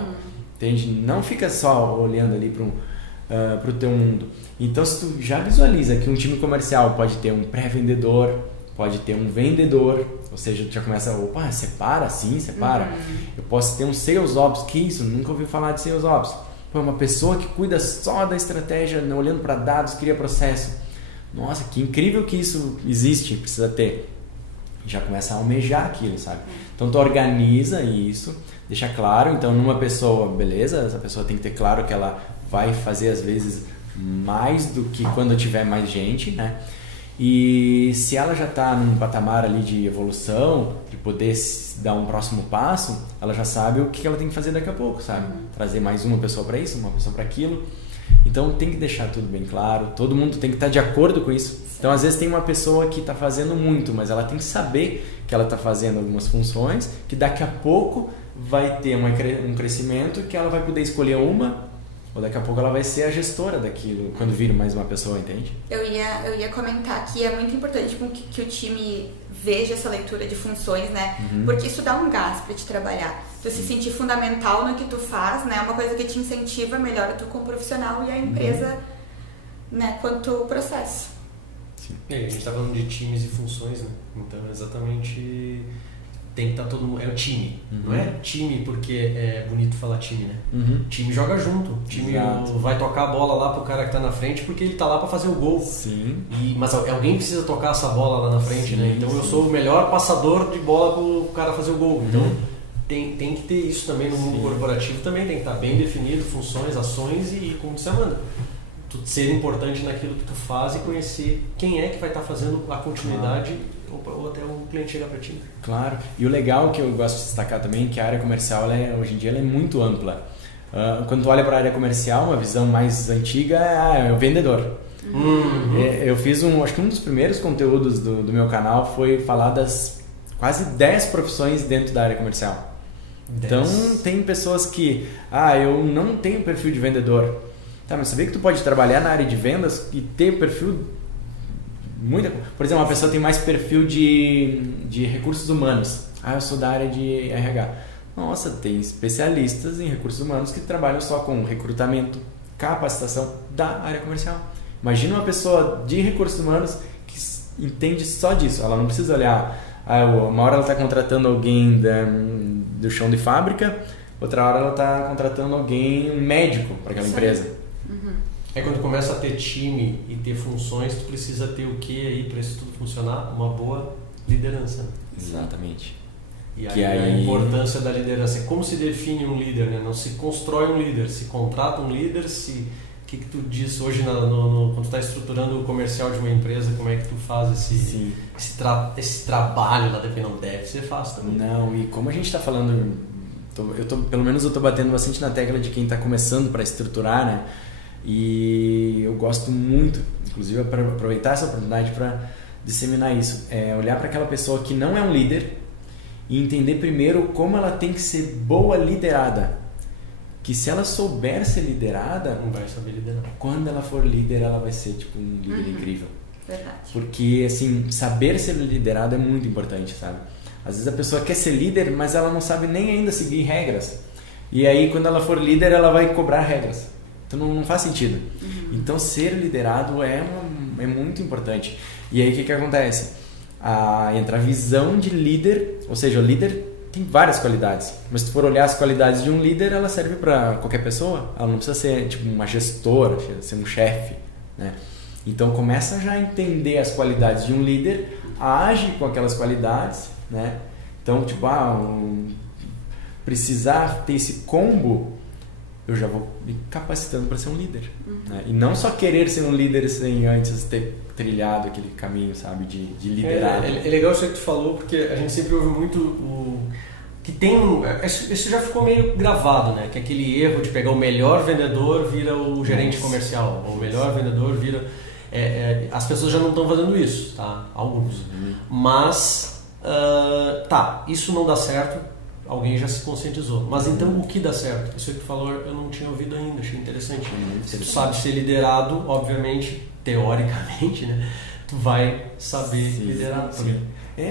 Entende? Não fica só olhando ali para o teu mundo. Então se tu já visualiza que um time comercial pode ter um pré-vendedor, pode ter um vendedor, ou seja, tu já começa, separa. Eu posso ter um Sales Ops, que isso? Nunca ouvi falar de Sales Ops. Uma pessoa que cuida só da estratégia, olhando para dados, cria processo. Nossa, que incrível que isso existe, precisa ter. Já começa a almejar aquilo, sabe? Então tu organiza isso, deixa claro. Então numa pessoa, beleza, essa pessoa tem que ter claro que ela vai fazer às vezes mais do que quando tiver mais gente, né? E se ela já está num patamar ali de evolução, de poder dar um próximo passo, ela já sabe o que ela tem que fazer daqui a pouco, sabe? Trazer mais uma pessoa para isso, uma pessoa para aquilo. Então tem que deixar tudo bem claro, todo mundo tem que estar de acordo com isso. Então às vezes tem uma pessoa que está fazendo muito, mas ela tem que saber que ela está fazendo algumas funções, que daqui a pouco vai ter um crescimento, que ela vai poder escolher uma, ou daqui a pouco ela vai ser a gestora daquilo, quando vir mais uma pessoa, entende? Eu ia comentar que é muito importante que o time veja essa leitura de funções, né? Porque isso dá um gás para te trabalhar. Tu se sentir fundamental no que tu faz, né? É uma coisa que te incentiva, melhora tu como profissional e a empresa, né? Quanto processo. Sim. A gente está falando de times e funções, né? Então, exatamente... Tem que estar todo mundo... É o time. Não é time porque é bonito falar time, né? Time joga junto. O time vai tocar a bola lá pro cara que tá na frente porque ele tá lá para fazer o gol. Sim. Mas alguém precisa tocar essa bola lá na frente, né? Então eu sou o melhor passador de bola pro cara fazer o gol. Então tem que ter isso também no mundo corporativo. Também tem que estar bem definido, funções, ações e como você manda. Tu ser importante naquilo que tu faz e conhecer quem é que vai estar fazendo a continuidade ou até o cliente chegar para ti. Claro. E o legal que eu gosto de destacar também é que a área comercial, hoje em dia, ela é muito ampla. Quando tu olha para a área comercial, uma visão mais antiga é o vendedor. Eu fiz acho que um dos primeiros conteúdos do meu canal foi falar das quase 10 profissões dentro da área comercial. 10. Então tem pessoas que, eu não tenho perfil de vendedor. Tá, mas sabia que tu pode trabalhar na área de vendas e ter perfil por exemplo, uma pessoa tem mais perfil de recursos humanos. Eu sou da área de RH. Nossa, tem especialistas em recursos humanos que trabalham só com recrutamento, capacitação da área comercial. Imagina uma pessoa de recursos humanos que entende só disso. Ela não precisa olhar, uma hora ela está contratando alguém do chão de fábrica, outra hora ela está contratando alguém, um médico para aquela empresa. Quando começa a ter time e ter funções, tu precisa ter o que aí para isso tudo funcionar? Uma boa liderança. Exatamente. E aí a importância da liderança. Como se define um líder, né? Não se constrói um líder, se contrata um líder, o que tu diz hoje quando tu está estruturando o comercial de uma empresa, como é que tu faz esse trabalho lá dentro? Não deve ser fácil também. Não, e como a gente está falando, pelo menos eu estou batendo bastante na tecla de quem está começando para estruturar, né? E eu gosto muito, inclusive, para aproveitar essa oportunidade para disseminar isso, olhar para aquela pessoa que não é um líder e entender primeiro como ela tem que ser boa liderada. que se ela souber ser liderada, Não vai saber liderar. quando ela for líder, ela vai ser tipo um líder incrível. Verdade. Porque, assim, saber ser liderado é muito importante, sabe? Às vezes a pessoa quer ser líder, mas ela não sabe nem ainda seguir regras. E aí, quando ela for líder, ela vai cobrar regras. Então, não faz sentido. Então, ser liderado é muito importante. E aí, o que acontece? Entra a visão de líder, ou seja, o líder tem várias qualidades. Mas se tu for olhar as qualidades de um líder, ela serve para qualquer pessoa. Ela não precisa ser tipo uma gestora, ser um chefe, né? Então começa já a entender as qualidades de um líder, age com aquelas qualidades, né? Então, tipo, precisar ter esse combo, eu já vou me capacitando para ser um líder, né? E não só querer ser um líder sem antes ter trilhado aquele caminho, sabe, de liderar. É legal isso que tu falou, porque a gente sempre ouve muito que tem isso já ficou meio gravado, né? Que aquele erro de pegar o melhor vendedor vira o gerente comercial, ou o melhor vendedor vira... as pessoas já não estão fazendo isso, tá? Alguns. Mas, isso não dá certo, alguém já se conscientizou. Mas então o que dá certo? Isso que tu falou eu não tinha ouvido ainda, achei interessante. Se tu sabe ser liderado, obviamente, teoricamente, né? Tu vai saber liderar. Sim.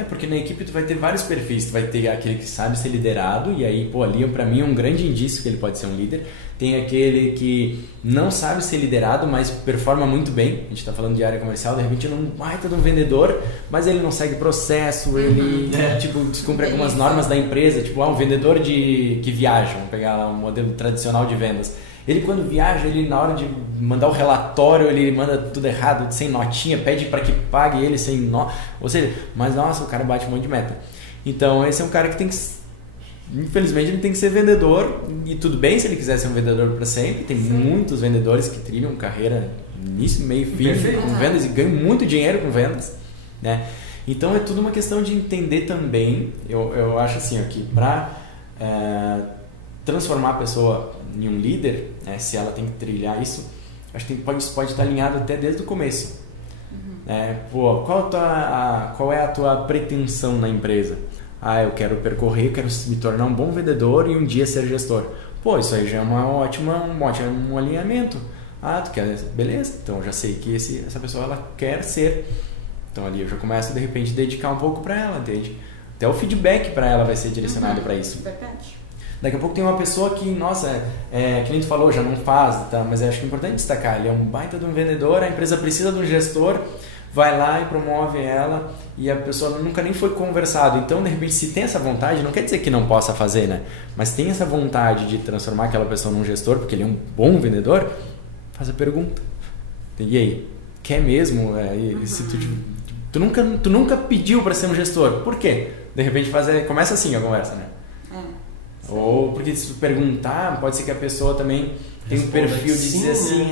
Porque na equipe tu vai ter vários perfis. Tu vai ter aquele que sabe ser liderado, e aí, ali pra mim é um grande indício que ele pode ser um líder. Tem aquele que não sabe ser liderado, mas performa muito bem. A gente está falando de área comercial, de repente ele é um baita de um vendedor, mas ele não segue processo, ele descumpre algumas normas da empresa, tipo um vendedor que viaja, vamos pegar lá um modelo tradicional de vendas. Ele quando viaja, ele na hora de mandar o relatório, ele manda tudo errado, sem notinha, pede para que pague ele sem nó, ou seja, mas nossa, o cara bate um monte de meta. Então esse é um cara que tem que, infelizmente, ele tem que ser vendedor, e tudo bem se ele quiser ser um vendedor para sempre. Tem muitos vendedores que trilham carreira início, meio, fim com vendas e ganham muito dinheiro com vendas, né? Então é tudo uma questão de entender também. Eu acho assim, que para transformar a pessoa em um líder, né, se ela tem que trilhar isso, acho que pode estar alinhado até desde o começo. Qual é a tua pretensão na empresa? Eu quero percorrer, eu quero me tornar um bom vendedor e um dia ser gestor. Isso aí já é um ótimo alinhamento. Tu quer? Beleza, então eu já sei que essa pessoa ela quer ser. Então ali eu já começo de repente a dedicar um pouco para ela, entende? Até o feedback para ela vai ser direcionado para isso. Verdade. Daqui a pouco tem uma pessoa que, nossa, que nem tu falou, já não faz, tá? Mas eu acho que é importante destacar, ele é um baita de um vendedor, a empresa precisa de um gestor, vai lá e promove ela, e a pessoa nunca nem foi conversado. Então, de repente, se tem essa vontade, não quer dizer que não possa fazer, né? Mas tem essa vontade de transformar aquela pessoa num gestor, porque ele é um bom vendedor, faz a pergunta. E aí, quer mesmo? Se tu nunca pediu para ser um gestor, por quê? De repente, começa assim a conversa, né? Ou porque se tu perguntar, pode ser que a pessoa também tem um perfil de dizer assim,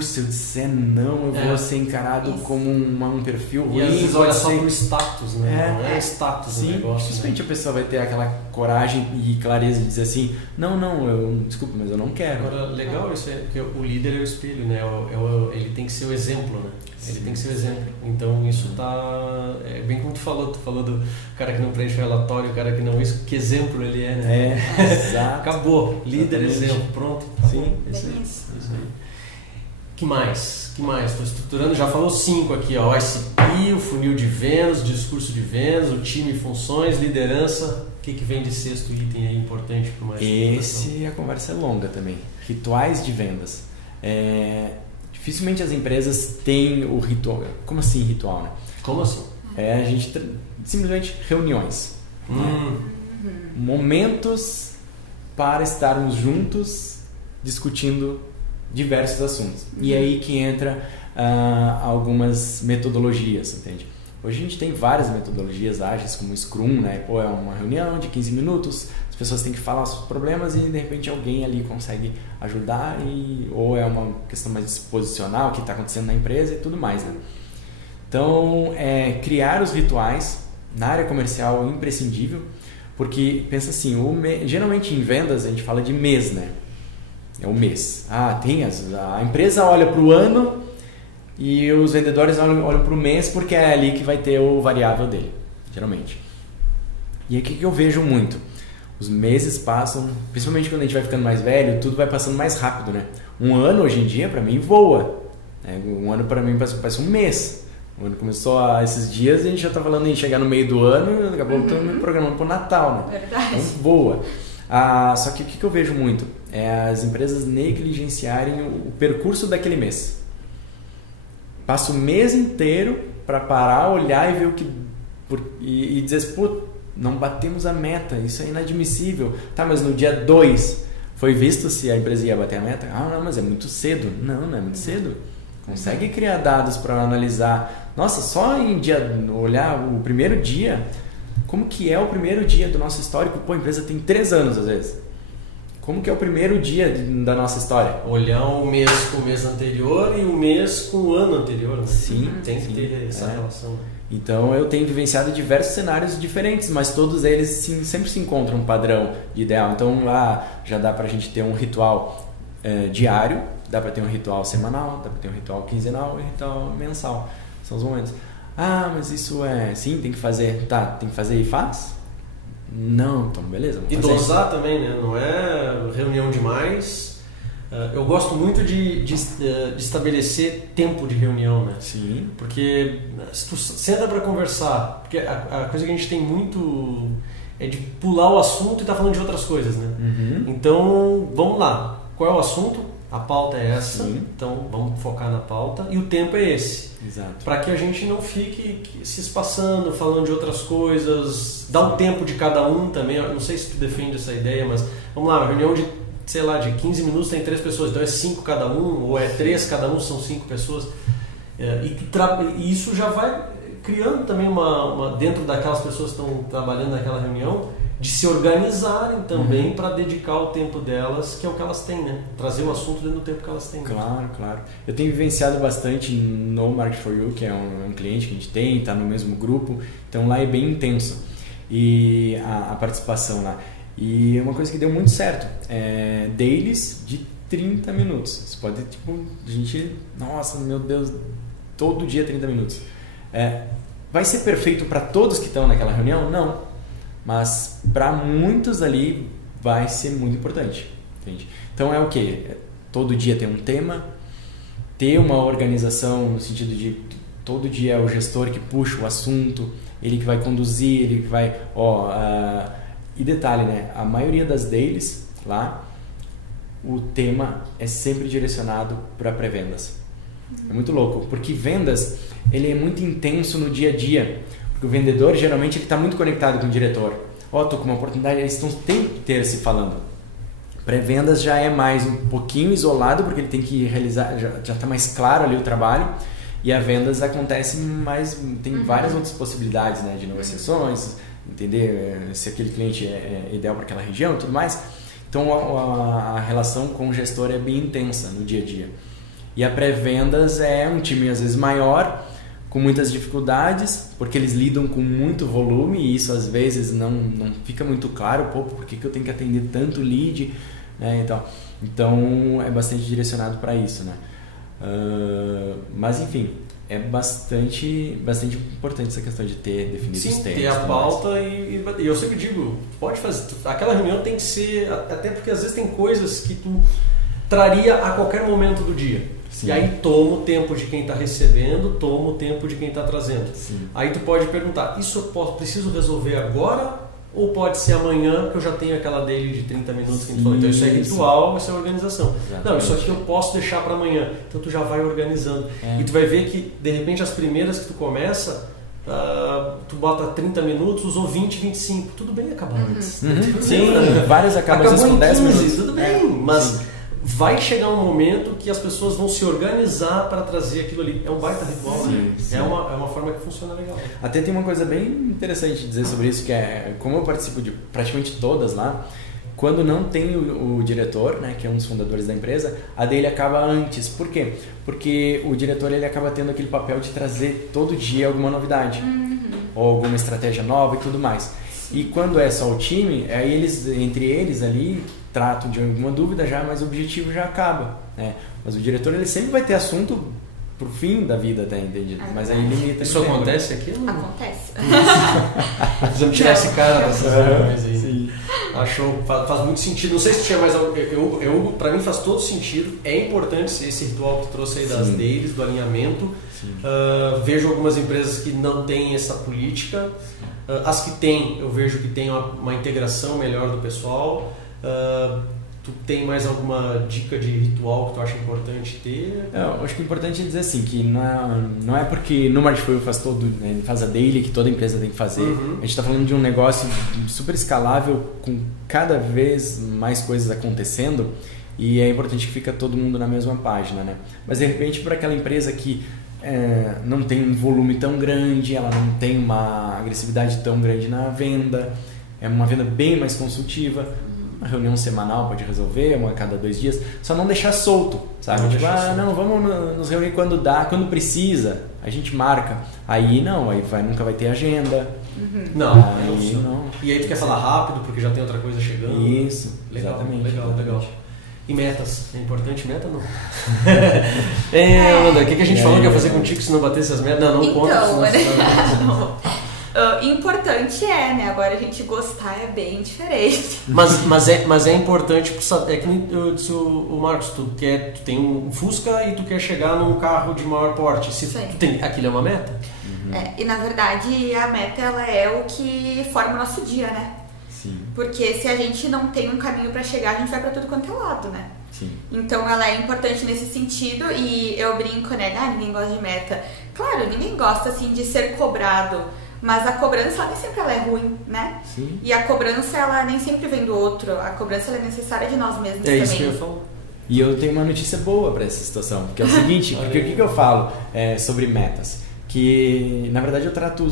se eu disser não, eu vou ser encarado como um perfil ruim. E às vezes olha só pro status, né? Não é o status do negócio. Simplesmente a pessoa vai ter aquela coragem e clareza de dizer assim, desculpa, mas eu não quero. Agora, legal isso, porque o líder é o espelho, né? Ele tem que ser o exemplo, né? Ele tem que ser o exemplo. Então isso tá... bem como tu falou do cara que não preenche o relatório, o cara que não... Que exemplo ele é, né? Exato. Acabou. Líder, exemplo, pronto. Sim, isso aí. Que mais? Estou estruturando, já falou 5 aqui, ó. OSP, o funil de vendas, discurso de vendas, o time e funções, liderança. O que vem de sexto item aí importante para uma a conversa é longa também. Rituais de vendas. Dificilmente as empresas têm o ritual. Como assim ritual, né? Como assim? A gente simplesmente reuniões. Momentos para estarmos juntos discutindo diversos assuntos. E aí que entra algumas metodologias, entende? Hoje a gente tem várias metodologias ágeis, como o Scrum, né? É uma reunião de 15 minutos, as pessoas têm que falar os problemas e de repente alguém ali consegue ajudar, ou é uma questão mais disposicional, o que está acontecendo na empresa e tudo mais, né? Então, criar os rituais na área comercial é imprescindível, porque pensa assim, geralmente em vendas a gente fala de mês, né? É o mês. A empresa olha para o ano e os vendedores olham para o mês, porque é ali que vai ter o variável dele, geralmente. E aí o que eu vejo muito? Os meses passam, principalmente quando a gente vai ficando mais velho, tudo vai passando mais rápido, né? Um ano hoje em dia, para mim, voa. Né? Um ano para mim parece um mês. O ano começou esses dias e a gente já tá falando em chegar no meio do ano e daqui a pouco estamos me programando pro Natal, né? Verdade. Então voa. Só que o que eu vejo muito é as empresas negligenciarem o percurso daquele mês. Passa o mês inteiro para parar, olhar e ver o que... E dizer assim, pô, não batemos a meta, isso é inadmissível. Tá, mas no dia 2 foi visto se a empresa ia bater a meta? Não, mas é muito cedo. Não é muito cedo. Consegue criar dados para analisar. Nossa, só em olhar o primeiro dia, como que é o primeiro dia do nosso histórico? Pô, a empresa tem 3 anos às vezes. Como que é o primeiro dia da nossa história? Olhar o mês com o mês anterior e o mês com o ano anterior. Né? Sim. Tem que ter essa relação. Então eu tenho vivenciado diversos cenários diferentes, mas todos eles sempre se encontram um padrão ideal. Então já dá pra gente ter um ritual diário, dá pra ter um ritual semanal, dá pra ter um ritual quinzenal e um ritual mensal. São os momentos. Mas isso sim, tem que fazer. Tá, tem que fazer e faz? Não, então beleza. E dosar também, né? Não é reunião demais. Eu gosto muito de estabelecer tempo de reunião, né? Sim. Porque se tu senta para conversar, porque a coisa que a gente tem muito é de pular o assunto e tá falando de outras coisas, né? Uhum. Então, vamos lá. Qual é o assunto? A pauta é essa. Sim. Então, vamos focar na pauta e o tempo é esse. Exato. Para que a gente não fique se espaçando, falando de outras coisas, dá um tempo de cada um também. Eu não sei se tu defende essa ideia, mas vamos lá, reunião de 15 minutos tem 3 pessoas, então é 5 cada um, ou é 3 cada um, são 5 pessoas. E isso já vai criando também dentro daquelas pessoas que estão trabalhando naquela reunião, de se organizarem também para dedicar o tempo delas, que é o que elas têm, né? Trazer o assunto dentro do tempo que elas têm. Claro. Eu tenho vivenciado bastante no Market for You, que é um cliente que a gente tem, está no mesmo grupo, então lá é bem intenso e a participação lá. E uma coisa que deu muito certo é dailies de 30 minutos. Você pode, a gente, nossa, meu Deus, todo dia 30 minutos. Vai ser perfeito para todos que estão naquela reunião? Não. Mas para muitos ali vai ser muito importante. Entende? Então é o quê? Todo dia tem um tema, ter uma organização no sentido de todo dia é o gestor que puxa o assunto, ele que vai conduzir, ele que vai... E detalhe, né? A maioria das dailies lá, o tema é sempre direcionado para pré-vendas. É muito louco, porque vendas, ele é muito intenso no dia a dia. Porque o vendedor, geralmente, ele está muito conectado com o diretor. Tô com uma oportunidade, eles estão o tempo inteiro se falando. Pré-vendas já é mais um pouquinho isolado, porque ele tem que realizar, já está mais claro ali o trabalho. E a vendas acontece mais, tem várias outras possibilidades, né? De negociações, entender se aquele cliente é ideal para aquela região e tudo mais. Então a relação com o gestor é bem intensa no dia a dia. E a pré-vendas é um time às vezes maior, com muitas dificuldades, porque eles lidam com muito volume e isso às vezes não fica muito claro, por que eu tenho que atender tanto lead, né? Então é bastante direcionado para isso, né? Mas enfim, é bastante importante essa questão de ter definido os temas. Sim, ter a pauta e eu sempre digo, pode fazer, aquela reunião tem que ser, até porque às vezes tem coisas que tu traria a qualquer momento do dia. Sim. E aí toma o tempo de quem está recebendo, toma o tempo de quem está trazendo. Sim. Aí tu pode perguntar, isso eu preciso resolver agora ou pode ser amanhã que eu já tenho aquela daily de 30 minutos que a gente falou. Então isso é ritual, isso é organização. Exatamente. Não, isso aqui eu posso deixar para amanhã. Então tu já vai organizando. E tu vai ver que de repente as primeiras que tu começa, tu bota 30 minutos, usou 20, 25. Tudo bem acabar antes. Sim, várias acabam às vezes com 10 minutos. Tudo bem, mas... Vai chegar um momento que as pessoas vão se organizar para trazer aquilo ali. É um baita ritual, né? É uma forma que funciona legal. Até tem uma coisa bem interessante de dizer sobre isso, que é como eu participo de praticamente todas lá, quando não tem o diretor, né, que é um dos fundadores da empresa, a dele acaba antes. Por quê? Porque o diretor ele acaba tendo aquele papel de trazer todo dia alguma novidade, ou alguma estratégia nova e tudo mais. E quando é só o time, aí entre eles ali tratam de alguma dúvida já, mas o objetivo já acaba, né? Mas o diretor ele sempre vai ter assunto pro fim da vida, até, entendido? Mas aí limita. Isso acontece aqui? Acontece. Precisamos tirar esse cara dessas reuniões aí. Sim. Achou, faz muito sentido. Não sei se tinha mais. Pra mim faz todo sentido. É importante esse ritual que tu trouxe aí das dailies, do alinhamento. Vejo algumas empresas que não têm essa política. As que têm, eu vejo que tem uma integração melhor do pessoal. Tu tem mais alguma dica de ritual que tu acha importante ter? Eu acho que o importante é dizer assim, que não é porque no March For You faz a daily que toda empresa tem que fazer. A gente está falando de um negócio super escalável, com cada vez mais coisas acontecendo, e é importante que fica todo mundo na mesma página, né? Mas de repente para aquela empresa que não tem um volume tão grande, ela não tem uma agressividade tão grande na venda, é uma venda bem mais consultiva, uma reunião semanal pode resolver, uma a cada 2 dias, só não deixar solto, sabe? Não, vamos nos reunir quando dá, quando precisa, a gente marca. Aí nunca vai ter agenda. Não. E aí tu quer falar rápido porque já tem outra coisa chegando. Isso, legal, exatamente. Legal. E metas? É importante meta não? Amanda, o que a gente falou que ia fazer contigo se não batesse as metas? Não conta. Importante né? Agora a gente gostar é bem diferente. Mas é importante, é que eu disse o Marcos, tu tem um Fusca e tu quer chegar num carro de maior porte. Aquilo é uma meta? E na verdade a meta ela é o que forma o nosso dia, né? Sim. Porque se a gente não tem um caminho para chegar, a gente vai para tudo quanto é lado, né? Sim. Então ela é importante nesse sentido e eu brinco, né? Ninguém gosta de meta. Claro, ninguém gosta assim de ser cobrado. Mas a cobrança, ela nem sempre ela é ruim, né? Sim. E a cobrança, ela nem sempre vem do outro. A cobrança, ela é necessária de nós mesmos também. É isso que eu ia falar. E eu tenho uma notícia boa para essa situação, que é o seguinte, porque o que eu falo sobre metas? Que, na verdade, eu trato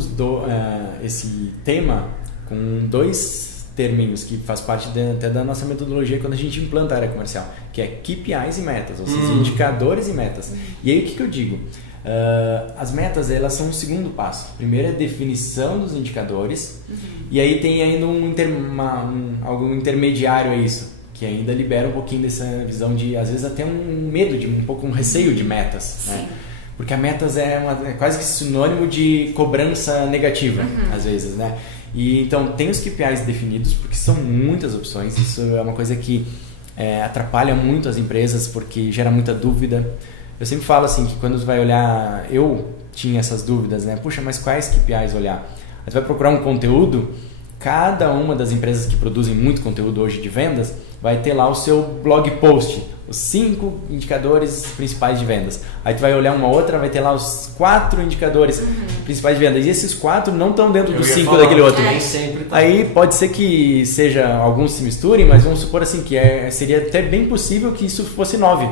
esse tema com 2 termos que faz parte até da nossa metodologia quando a gente implanta a área comercial, que é KPIs e metas, ou seja, indicadores e metas. E aí, o que eu digo? As metas, elas são o segundo passo. Primeiro é a definição dos indicadores, e aí tem ainda algo intermediário a isso, que ainda libera um pouquinho dessa visão de, às vezes até um medo, um receio de metas, né? Porque a metas é quase que sinônimo de cobrança negativa, às vezes, né? E então tem os KPIs definidos, porque são muitas opções. Isso é uma coisa que atrapalha muito as empresas, porque gera muita dúvida. Eu sempre falo assim, que quando você vai olhar, eu tinha essas dúvidas, né? Puxa, mas quais KPIs olhar? Você vai procurar um conteúdo, cada uma das empresas que produzem muito conteúdo hoje de vendas vai ter lá o seu blog post, os 5 indicadores principais de vendas. Aí tu vai olhar uma outra, vai ter lá os 4 indicadores principais de vendas. E esses 4 não estão dentro dos 5 daquele outro. Aí pode ser que alguns se misturem, mas vamos supor assim que seria até bem possível que isso fosse 9.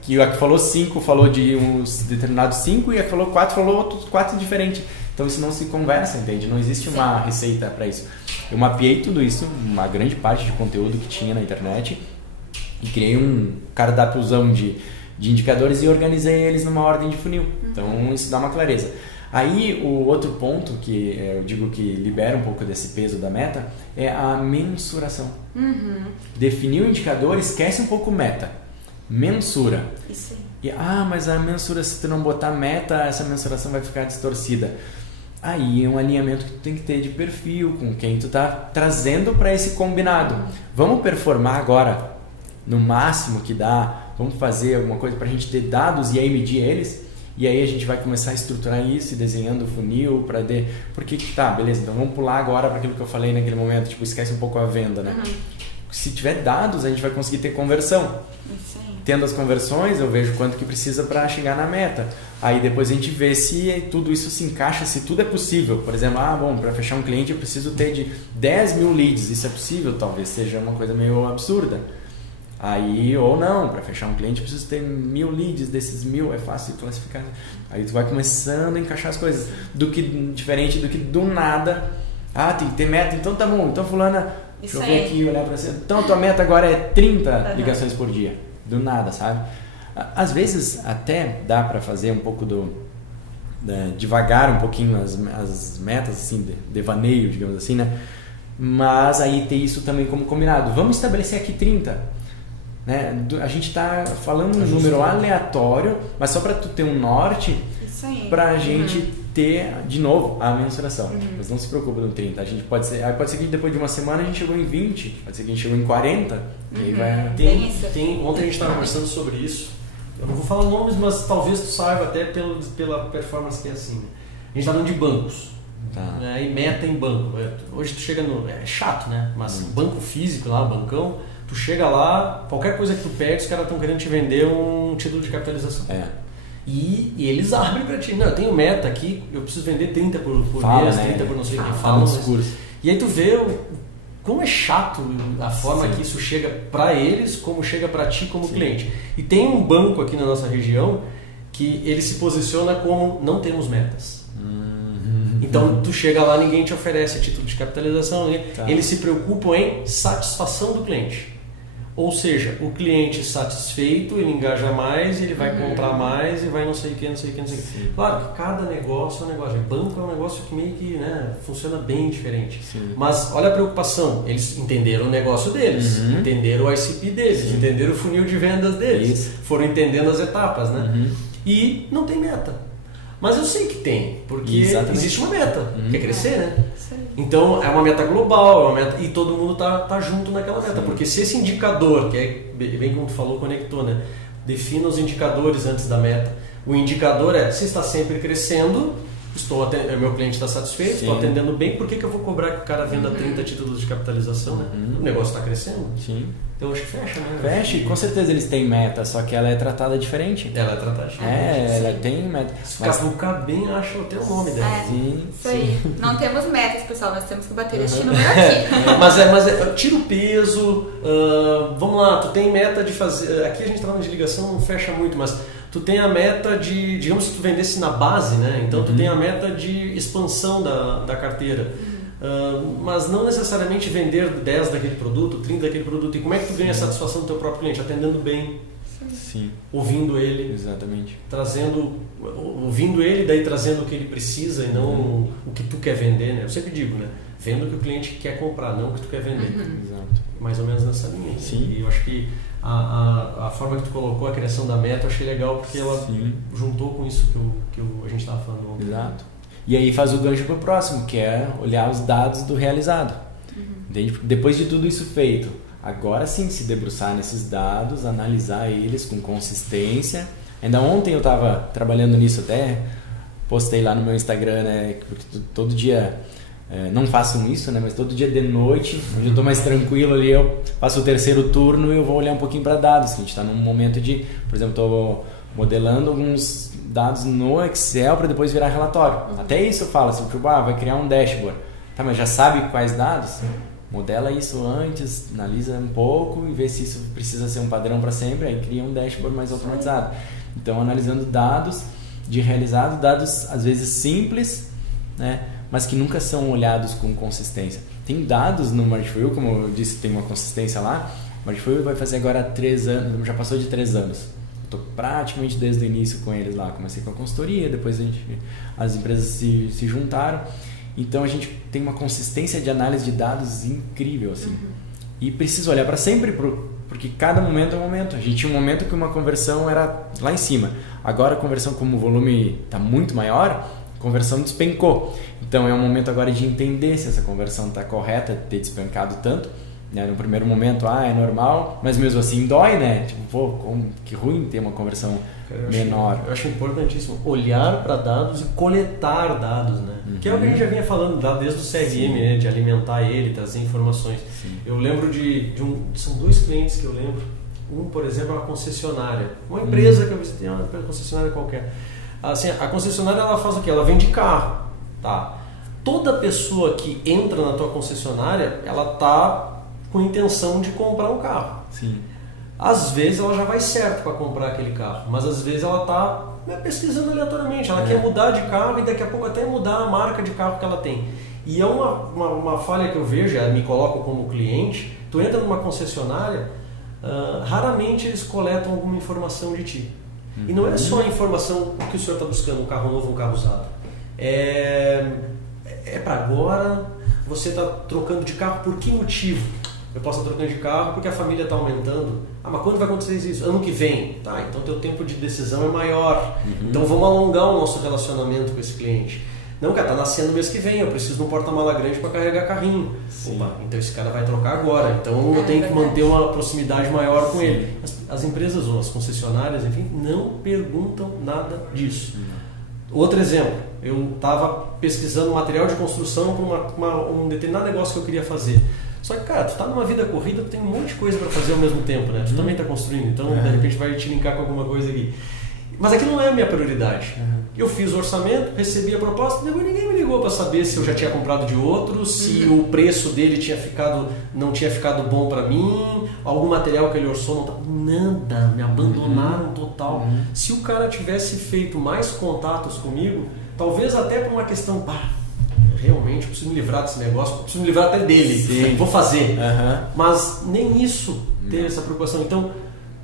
Que a que falou 5 falou de uns determinados 5 e a que falou 4 falou outros 4 diferentes. Então isso não se conversa, entende? Não existe uma receita para isso. Eu mapeei tudo isso, uma grande parte de conteúdo que tinha na internet, e criei um cardápiozão de indicadores e organizei eles numa ordem de funil. Então isso dá uma clareza. Aí o outro ponto que eu digo que libera um pouco desse peso da meta é a mensuração. Definir o indicador, esquece um pouco meta. Mensura. Isso E, aí. mas a mensura, se tu não botar meta, essa mensuração vai ficar distorcida. Aí é um alinhamento que tu tem que ter de perfil, com quem tu tá trazendo para esse combinado. Vamos performar agora no máximo que dá, vamos fazer alguma coisa para a gente ter dados e aí medir eles, e aí a gente vai começar a estruturar isso e desenhando o funil para porque tá, beleza, então vamos pular agora para aquilo que eu falei naquele momento, tipo, esquece um pouco a venda, né? Se tiver dados, a gente vai conseguir ter conversão. Isso aí. Tendo as conversões, eu vejo quanto que precisa para chegar na meta. Aí depois a gente vê se tudo isso se encaixa, se tudo é possível. Por exemplo, para fechar um cliente eu preciso ter de 10 mil leads. Isso é possível? Talvez seja uma coisa meio absurda. Aí, ou não, para fechar um cliente eu preciso ter 1000 leads, desses 1000 é fácil de classificar. Aí tu vai começando a encaixar as coisas. Diferente do que do nada, tem que ter meta, então tá bom, então fulana, deixa eu ver aqui, olhar para você. Então a tua meta agora é 30 ligações por dia. Do nada, sabe? Às vezes até dá para fazer um pouco devagar um pouquinho as metas, assim, devaneio, digamos assim, né? Mas aí ter isso também como combinado. Vamos estabelecer aqui 30. Né? A gente está falando um número aleatório, mas só para tu ter um norte, para a gente ter, de novo, a mensuração. Mas não se preocupa no 30. A gente pode ser que depois de uma semana a gente chegou em 20, pode ser que a gente chegou em 40, e aí vai... Ontem a gente estava conversando sobre isso. Eu não vou falar nomes, mas talvez tu saiba até pela performance que é assim. A gente está falando de bancos. Né? E meta em banco. Hoje tu chega no... É chato, né? Mas banco físico lá, bancão, tu chega lá, qualquer coisa que tu pede, os caras estão querendo te vender um título de capitalização. E eles abrem para ti. Não, eu tenho meta aqui, eu preciso vender 30 por mês, 30 por não sei o que. Falam. E aí tu vê como é chato a forma que isso chega para eles, como chega para ti como cliente. E tem um banco aqui na nossa região que ele se posiciona como não temos metas. Então tu chega lá, ninguém te oferece título de capitalização, eles se preocupam em satisfação do cliente. Ou seja, o cliente satisfeito, ele engaja mais, ele vai comprar mais e vai não sei o que, não sei o que, não sei o que. Claro que cada negócio é um negócio. Banco é um negócio que meio que funciona bem diferente. Mas olha a preocupação, eles entenderam o negócio deles, entenderam o ICP deles, entenderam o funil de vendas deles, foram entendendo as etapas, né? E não tem meta. Mas eu sei que tem, porque existe uma meta, que é crescer, né? Então é uma meta global, é uma meta, e todo mundo tá junto naquela meta. Porque se esse indicador, que é bem como tu falou, conectou, né? Defina os indicadores antes da meta. O indicador é, se está sempre crescendo, meu cliente está satisfeito, estou atendendo bem, por que eu vou cobrar que o cara venda 30 títulos de capitalização? Né? O negócio está crescendo. Então acho que fecha, né? Fecha, e com certeza eles têm meta, só que ela é tratada diferente. Ela é tratada diferente. Ela tem meta. Se cavucar bem, acho até o nome dela. Isso aí. Não temos metas, pessoal, nós temos que bater este número aqui. mas tira o peso, vamos lá, tu tem meta de fazer... Aqui a gente está falando de ligação, não fecha muito, mas tu tem a meta de, digamos que tu vendesse na base, né? Então tu tem a meta de expansão da carteira. Mas não necessariamente vender 10 daquele produto, 30 daquele produto. E como é que tu ganha a satisfação do teu próprio cliente? Atendendo bem, ouvindo ele, ouvindo ele, daí trazendo o que ele precisa e não o que tu quer vender, né? Eu sempre digo, né? Vendo o que o cliente quer comprar, não o que tu quer vender. Mais ou menos nessa linha. E eu acho que a forma que tu colocou a criação da meta, eu achei legal porque ela juntou com isso que a gente estava falando ontem. E aí faz o gancho para o próximo, que é olhar os dados do realizado. Depois de tudo isso feito, agora sim se debruçar nesses dados, analisar eles com consistência. Ainda ontem eu estava trabalhando nisso, até postei lá no meu Instagram, né, porque todo dia, não façam isso, né, mas todo dia de noite, onde eu estou mais tranquilo ali, eu faço o terceiro turno e eu vou olhar um pouquinho para dados, que a gente está num momento de, por exemplo, estou modelando alguns dados no Excel para depois virar relatório. Até isso eu falo assim, vai criar um dashboard. Tá, mas já sabe quais dados? Modela isso antes, analisa um pouco e vê se isso precisa ser um padrão para sempre, aí cria um dashboard mais automatizado. Então, analisando dados de realizado, dados às vezes simples, né, mas que nunca são olhados com consistência. Tem dados no Market For You, como eu disse, tem uma consistência lá. O Market For You vai fazer agora 3 anos, já passou de 3 anos. Estou praticamente desde o início com eles lá. Comecei com a consultoria, depois as empresas se juntaram. Então a gente tem uma consistência de análise de dados incrível, assim. E precisa olhar para sempre, porque cada momento é um momento. A gente tinha um momento que uma conversão era lá em cima. Agora a conversão, como o volume está muito maior, a conversão despencou. Então é um momento agora de entender se essa conversão está correta, ter despencado tanto. No primeiro momento, é normal, mas mesmo assim dói, né? Tipo, que ruim ter uma conversão menor. Eu acho importantíssimo olhar para dados e coletar dados, né? Que é o que a gente já vinha falando desde o CRM, né? De alimentar ele, trazer informações. Eu lembro são 2 clientes que eu lembro. Um, por exemplo, é uma concessionária. Uma empresa que eu visitei, uma concessionária qualquer. Assim, a concessionária, ela faz o quê? Ela vende carro, tá? Toda pessoa que entra na tua concessionária, ela tá com intenção de comprar um carro. Às vezes ela já vai certo para comprar aquele carro, mas às vezes ela está pesquisando aleatoriamente, ela quer mudar de carro e daqui a pouco até mudar a marca de carro que ela tem. E é uma falha que eu vejo, me coloco como cliente, tu entra numa concessionária, raramente eles coletam alguma informação de ti. E não é só a informação que o senhor está buscando, um carro novo, um carro usado. É para agora, você está trocando de carro por que motivo? eu posso estar trocando de carro porque a família está aumentando. Ah, mas quando vai acontecer isso? Ano que vem. Tá, então teu tempo de decisão é maior. Então vamos alongar o nosso relacionamento com esse cliente. Não, cara, tá nascendo mês que vem, eu preciso de um porta-mala grande para carregar carrinho. Opa, então esse cara vai trocar agora. Então eu tenho que manter uma proximidade maior com ele. As empresas ou as concessionárias, enfim, não perguntam nada disso. Outro exemplo, eu estava pesquisando material de construção para um determinado negócio que eu queria fazer. Só que, cara, tu tá numa vida corrida, tu tem um monte de coisa para fazer ao mesmo tempo, né? Tu também tá construindo, então de repente vai te linkar com alguma coisa aqui. Mas aquilo não é a minha prioridade. Eu fiz o orçamento, recebi a proposta, depois ninguém me ligou para saber se eu já tinha comprado de outro, se o preço dele não tinha ficado bom para mim, algum material que ele orçou nada, me abandonaram total. Se o cara tivesse feito mais contatos comigo, talvez até por uma questão, realmente eu preciso me livrar desse negócio, eu preciso me livrar até dele, vou fazer. Mas nem isso teve essa preocupação. Então,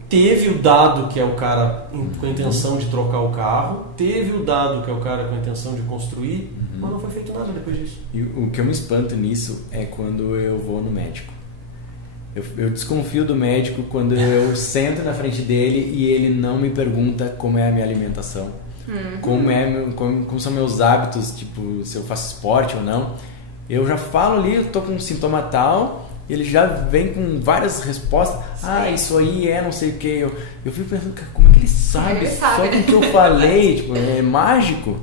teve o dado que é o cara com a intenção de trocar o carro, teve o dado que é o cara com a intenção de construir, mas não foi feito nada depois disso. E o que eu me espanto nisso é quando eu vou no médico. Eu desconfio do médico quando eu sento na frente dele e ele não me pergunta como é a minha alimentação, como são meus hábitos, tipo, se eu faço esporte ou não. Eu já falo ali, eu tô com um sintoma tal, e ele já vem com várias respostas. Isso aí é não sei o que. Eu fico pensando, cara, como é que ele sabe? Só com o que eu falei, tipo, é mágico.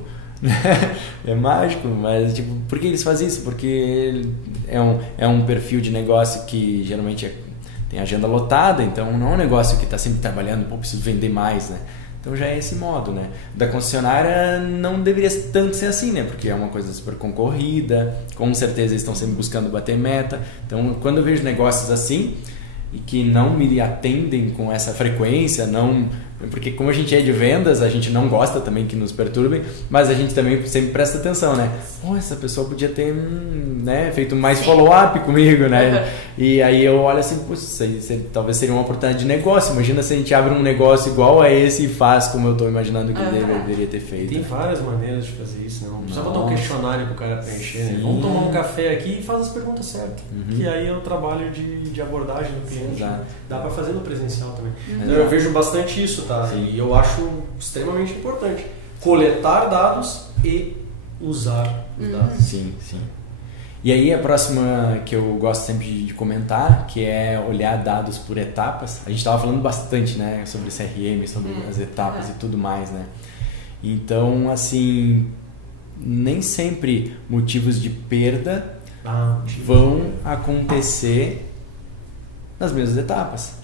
É mágico, mas tipo, por que eles fazem isso? Porque é um perfil de negócio que geralmente tem agenda lotada, então não é um negócio que está sempre trabalhando, preciso vender mais, né? Então já é esse modo, né? Da concessionária não deveria tanto ser assim, né? Porque é uma coisa super concorrida, com certeza eles estão sempre buscando bater meta. Então, quando eu vejo negócios assim e que não me atendem com essa frequência, porque como a gente é de vendas, a gente não gosta também que nos perturbem, mas a gente também sempre presta atenção, né? Essa pessoa podia ter feito mais follow-up comigo, né? E aí eu olho assim, talvez seria uma oportunidade de negócio. Imagina se a gente abre um negócio igual a esse e faz como eu estou imaginando que deveria ter feito. Tem várias maneiras de fazer isso, né? Não precisa botar um questionário para o cara preencher, né? Vamos tomar um café aqui e faz as perguntas certas. Que aí é o trabalho de abordagem do cliente. Dá para fazer no presencial também. Então, eu vejo bastante isso, tá? E eu acho extremamente importante coletar dados e usar os dados. Sim. E aí a próxima que eu gosto sempre de comentar, que é olhar dados por etapas. A gente estava falando bastante, né, sobre CRM, sobre as etapas e tudo mais, né? Então, assim, nem sempre motivos de perda vão acontecer nas mesmas etapas.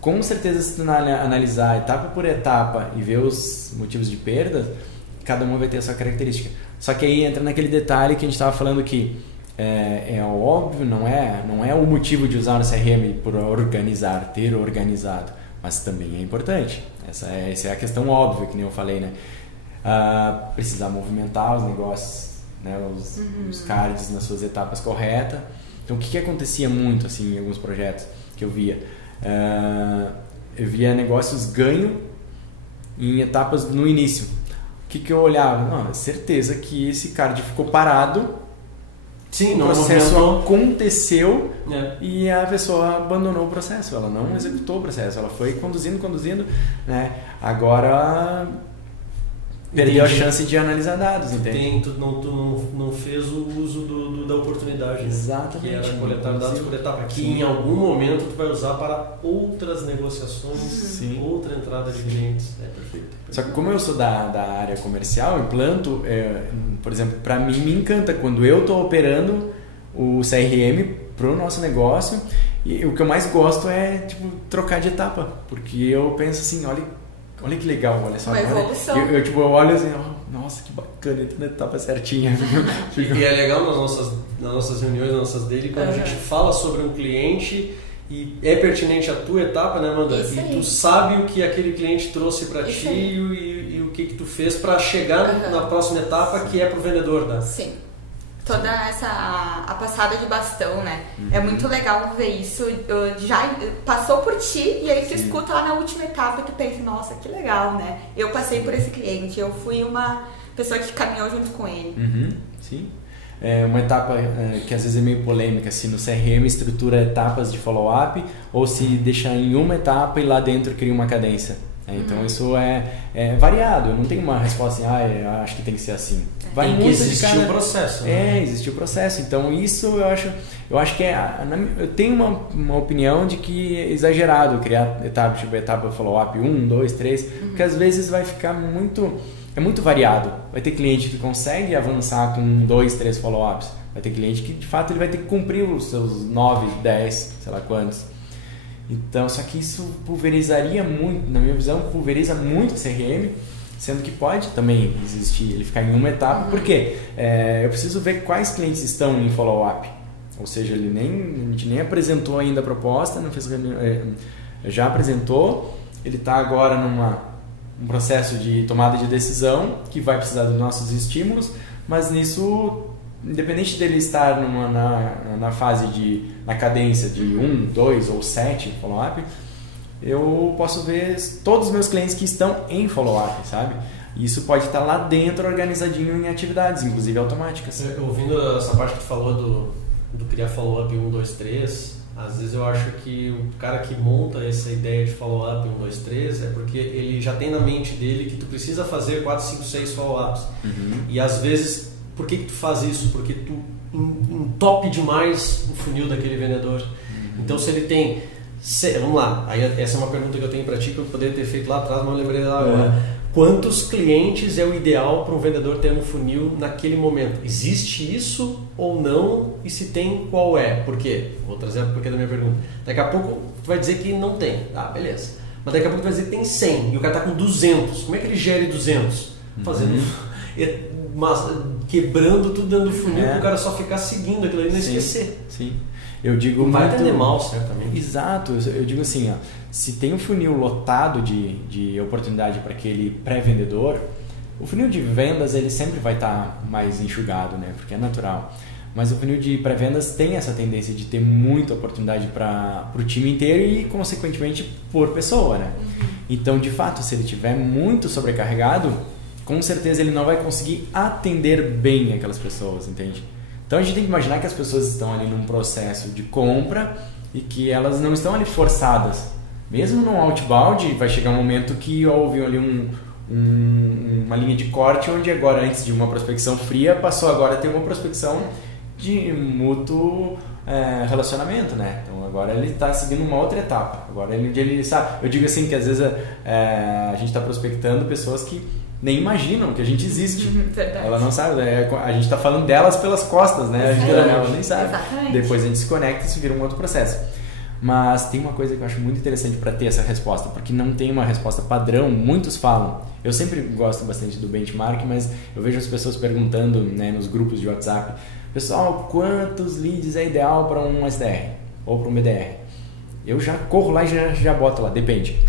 Com certeza, se tu analisar etapa por etapa e ver os motivos de perda, cada uma vai ter a sua característica. Só que aí entra naquele detalhe que a gente estava falando que é óbvio, não é o motivo de usar o CRM por organizar, ter organizado, mas também é importante. Essa é a questão óbvia, que nem eu falei, né? Precisar movimentar os negócios, né? Os cards nas suas etapas corretas. Então, o que acontecia muito assim, em alguns projetos que eu via? Eu via negócios ganho em etapas no início. O que eu olhava? Certeza que esse card ficou parado. Sim, o processo aconteceu e a pessoa abandonou o processo. Ela não executou o processo. Ela foi conduzindo, né? Agora perdeu a chance de analisar dados, entende? Tu não fez o uso da oportunidade, né? Exatamente. Que era coletar dados por etapa, que em algum momento tu vai usar para outras negociações, outra entrada de clientes. Perfeito. Só que como eu sou da área comercial, implanto, por exemplo, para mim me encanta quando eu estou operando o CRM para o nosso negócio, e o que eu mais gosto é trocar de etapa, porque eu penso assim, olha que legal, olha só. Uma evolução. Eu olho assim, nossa, que bacana, entra na etapa certinha. E é legal nas nossas reuniões, nas nossas daily, quando a gente fala sobre um cliente e é pertinente a tua etapa, né, Amanda? Isso e aí. tu sabe o que aquele cliente trouxe para ti e o que tu fez para chegar na próxima etapa, que é pro vendedor, né? Sim. Toda a passada de bastão, né? É muito legal ver isso. Já passou por ti e aí tu escuta lá na última etapa e tu pensa, nossa, que legal, né? Eu passei por esse cliente, eu fui uma pessoa que caminhou junto com ele. Sim. uma etapa que às vezes é meio polêmica, se no CRM estrutura etapas de follow-up ou se deixa em uma etapa e lá dentro cria uma cadência. Então isso é variado, eu não tenho uma resposta assim, eu acho que tem que ser assim. Vai muito existir o processo. Né? Existiu o processo. Então isso eu acho que eu tenho uma opinião de que é exagerado criar etapa follow-up 1, 2, 3, porque às vezes vai ficar muito variado. Vai ter cliente que consegue avançar com 2, 3 follow-ups. Vai ter cliente que de fato ele vai ter que cumprir os seus 9, 10, sei lá quantos. Então, só que isso pulverizaria muito, na minha visão, pulveriza muito o CRM, sendo que pode também existir, ele ficar em uma etapa, porque eu preciso ver quais clientes estão em follow-up, ou seja, a gente nem apresentou ainda a proposta, não fez, já apresentou, ele está agora num processo de tomada de decisão, que vai precisar dos nossos estímulos, mas nisso, independente dele estar na fase na cadência de 1, 2 ou 7 follow-up, eu posso ver todos os meus clientes que estão em follow-up, sabe? E isso pode estar lá dentro organizadinho em atividades, inclusive automáticas. Ouvindo essa parte que tu falou do criar follow-up 1, 2, 3, às vezes eu acho que o cara que monta essa ideia de follow-up 1, 2, 3 é porque ele já tem na mente dele que tu precisa fazer 4, 5, 6 follow-ups. E às vezes, por que tu faz isso? Porque tu entope demais o funil daquele vendedor. Então se ele tem... Vamos lá, aí essa é uma pergunta que eu tenho para ti que eu poderia ter feito lá atrás, mas eu lembrei dela agora. Quantos clientes é o ideal para um vendedor ter no funil naquele momento? Existe isso ou não? E se tem, qual é? Por quê? Vou trazer o porquê da minha pergunta. Daqui a pouco tu vai dizer que não tem. Beleza. Mas daqui a pouco tu vai dizer que tem 100 e o cara está com 200. Como é que ele gere 200? Fazendo... quebrando tudo dentro do funil para o cara só ficar seguindo aquilo ali e não esquecer. Sim. Eu digo vai atender mal, certamente. Exato. Eu digo assim, se tem um funil lotado de oportunidade para aquele pré-vendedor, o funil de vendas ele sempre vai estar mais enxugado, né? Porque é natural. Mas o funil de pré-vendas tem essa tendência de ter muita oportunidade para o time inteiro e, consequentemente, por pessoa, né? Então, de fato, se ele tiver muito sobrecarregado, com certeza ele não vai conseguir atender bem aquelas pessoas, entende? Então a gente tem que imaginar que as pessoas estão ali num processo de compra e que elas não estão ali forçadas. Mesmo no outbound vai chegar um momento que houve ali uma linha de corte onde agora antes de uma prospecção fria passou agora a ter uma prospecção de mútuo relacionamento, né? Então agora ele está seguindo uma outra etapa. Agora ele sabe. Eu digo assim que às vezes a gente está prospectando pessoas que nem imaginam que a gente existe. Ela não sabe, a gente está falando delas pelas costas, né? Ela nem sabe. Exatamente. Depois a gente se conecta e isso vira um outro processo. Mas tem uma coisa que eu acho muito interessante para ter essa resposta, porque não tem uma resposta padrão, muitos falam. Eu sempre gosto bastante do benchmark, mas eu vejo as pessoas perguntando, né, nos grupos de WhatsApp, pessoal, quantos leads é ideal para um SDR ou para um BDR? Eu já corro lá e já boto lá, depende.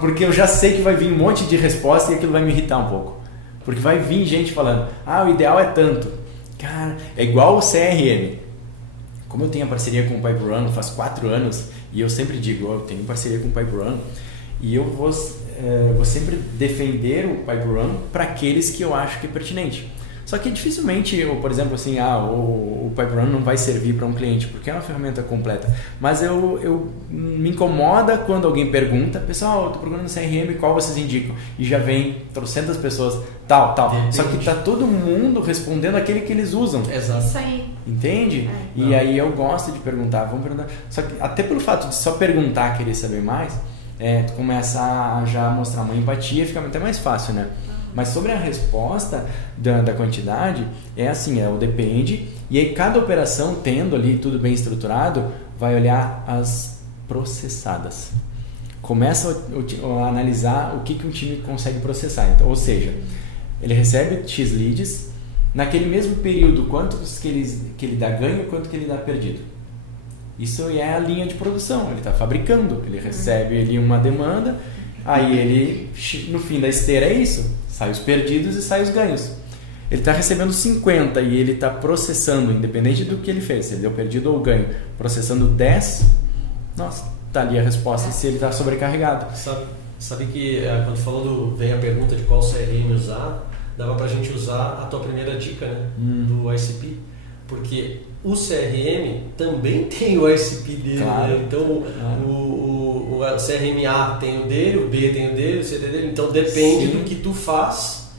Porque eu já sei que vai vir um monte de resposta e aquilo vai me irritar um pouco. Porque vai vir gente falando, o ideal é tanto. Cara, é igual o CRM. Como eu tenho a parceria com o PipeRun faz 4 anos, e eu sempre digo, eu tenho parceria com o PipeRun, e eu vou sempre defender o PipeRun para aqueles que eu acho que é pertinente. Só que dificilmente, por exemplo, assim, o PipeRun não vai servir para um cliente, porque é uma ferramenta completa. Mas eu me incomoda quando alguém pergunta, pessoal, eu estou procurando no CRM, qual vocês indicam? E já vem trocentas pessoas, tal. Depende. Só que está todo mundo respondendo aquele que eles usam. Exato. Isso aí. Entende? E aí eu gosto de perguntar, vamos perguntar. Só que até pelo fato de só perguntar, querer saber mais, tu começa a já mostrar uma empatia, fica até mais fácil, né? Mas sobre a resposta da quantidade, é assim, o depende, e aí cada operação, tendo ali tudo bem estruturado, vai olhar as processadas. Começa a analisar o que um time consegue processar. Então, ou seja, ele recebe X leads, naquele mesmo período, quantos que ele dá ganho e quanto que ele dá perdido. Isso é a linha de produção, ele está fabricando, ele recebe ali uma demanda, aí ele, no fim da esteira é isso, sai os perdidos e sai os ganhos. Ele está recebendo 50 e ele está processando, independente do que ele fez, se ele deu perdido ou ganho, processando 10, nossa, está ali a resposta se ele está sobrecarregado. Sabe que quando falou vem a pergunta de qual CRM usar, dava pra gente usar a tua primeira dica, né, do ICP, porque o CRM também tem o ICP dele, claro. né? Então o CRM A tem o dele, o B tem o dele, o C tem o dele, então depende do que tu faz,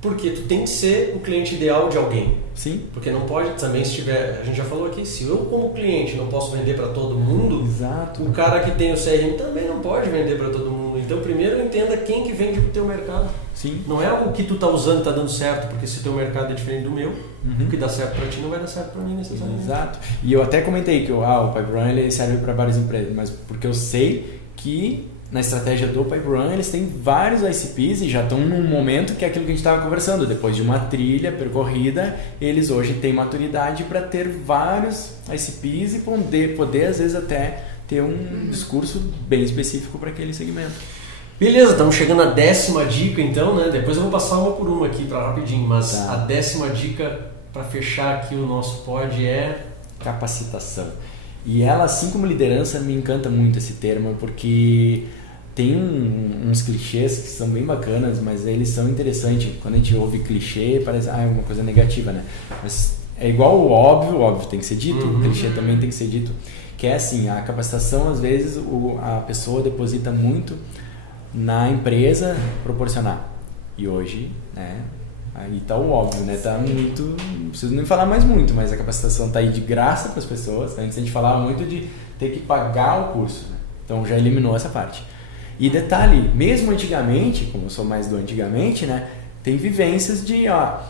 porque tu tem que ser o cliente ideal de alguém. Sim. Porque não pode também, se tiver, a gente já falou aqui, se eu como cliente não posso vender para todo mundo, exato, o cara que tem o CRM também não pode vender para todo mundo. Então primeiro entenda quem que vende para o teu mercado. Sim. Não é o que tu tá usando e tá dando certo, porque se o teu mercado é diferente do meu, o que dá certo para ti não vai dar certo para mim necessariamente. Exato. E eu até comentei que o PipeRun ele serve para várias empresas, mas porque eu sei que na estratégia do PipeRun eles têm vários ICPs e já estão num momento que é aquilo que a gente estava conversando, depois de uma trilha percorrida, eles hoje têm maturidade para ter vários ICPs e poder às vezes até ter um discurso bem específico para aquele segmento. Beleza, estamos chegando à 10ª dica então, né? Depois eu vou passar uma por uma aqui para rapidinho, mas a 10ª dica para fechar aqui o nosso pod é capacitação. E ela, assim como liderança, me encanta muito esse termo, porque tem uns clichês que são bem bacanas, mas eles são interessantes. Quando a gente ouve clichê, parece é uma coisa negativa, né? Mas é igual o óbvio tem que ser dito, o clichê também tem que ser dito. Que é assim, a capacitação, às vezes, a pessoa deposita muito na empresa proporcionar. E hoje, né? Aí tá o óbvio, né? Tá muito... Não preciso nem falar mais muito, mas a capacitação tá aí de graça para as pessoas. Antes a gente falava muito de ter que pagar o curso, né? Então já eliminou essa parte. E detalhe, mesmo antigamente, como eu sou mais do antigamente, né? Tem vivências de, a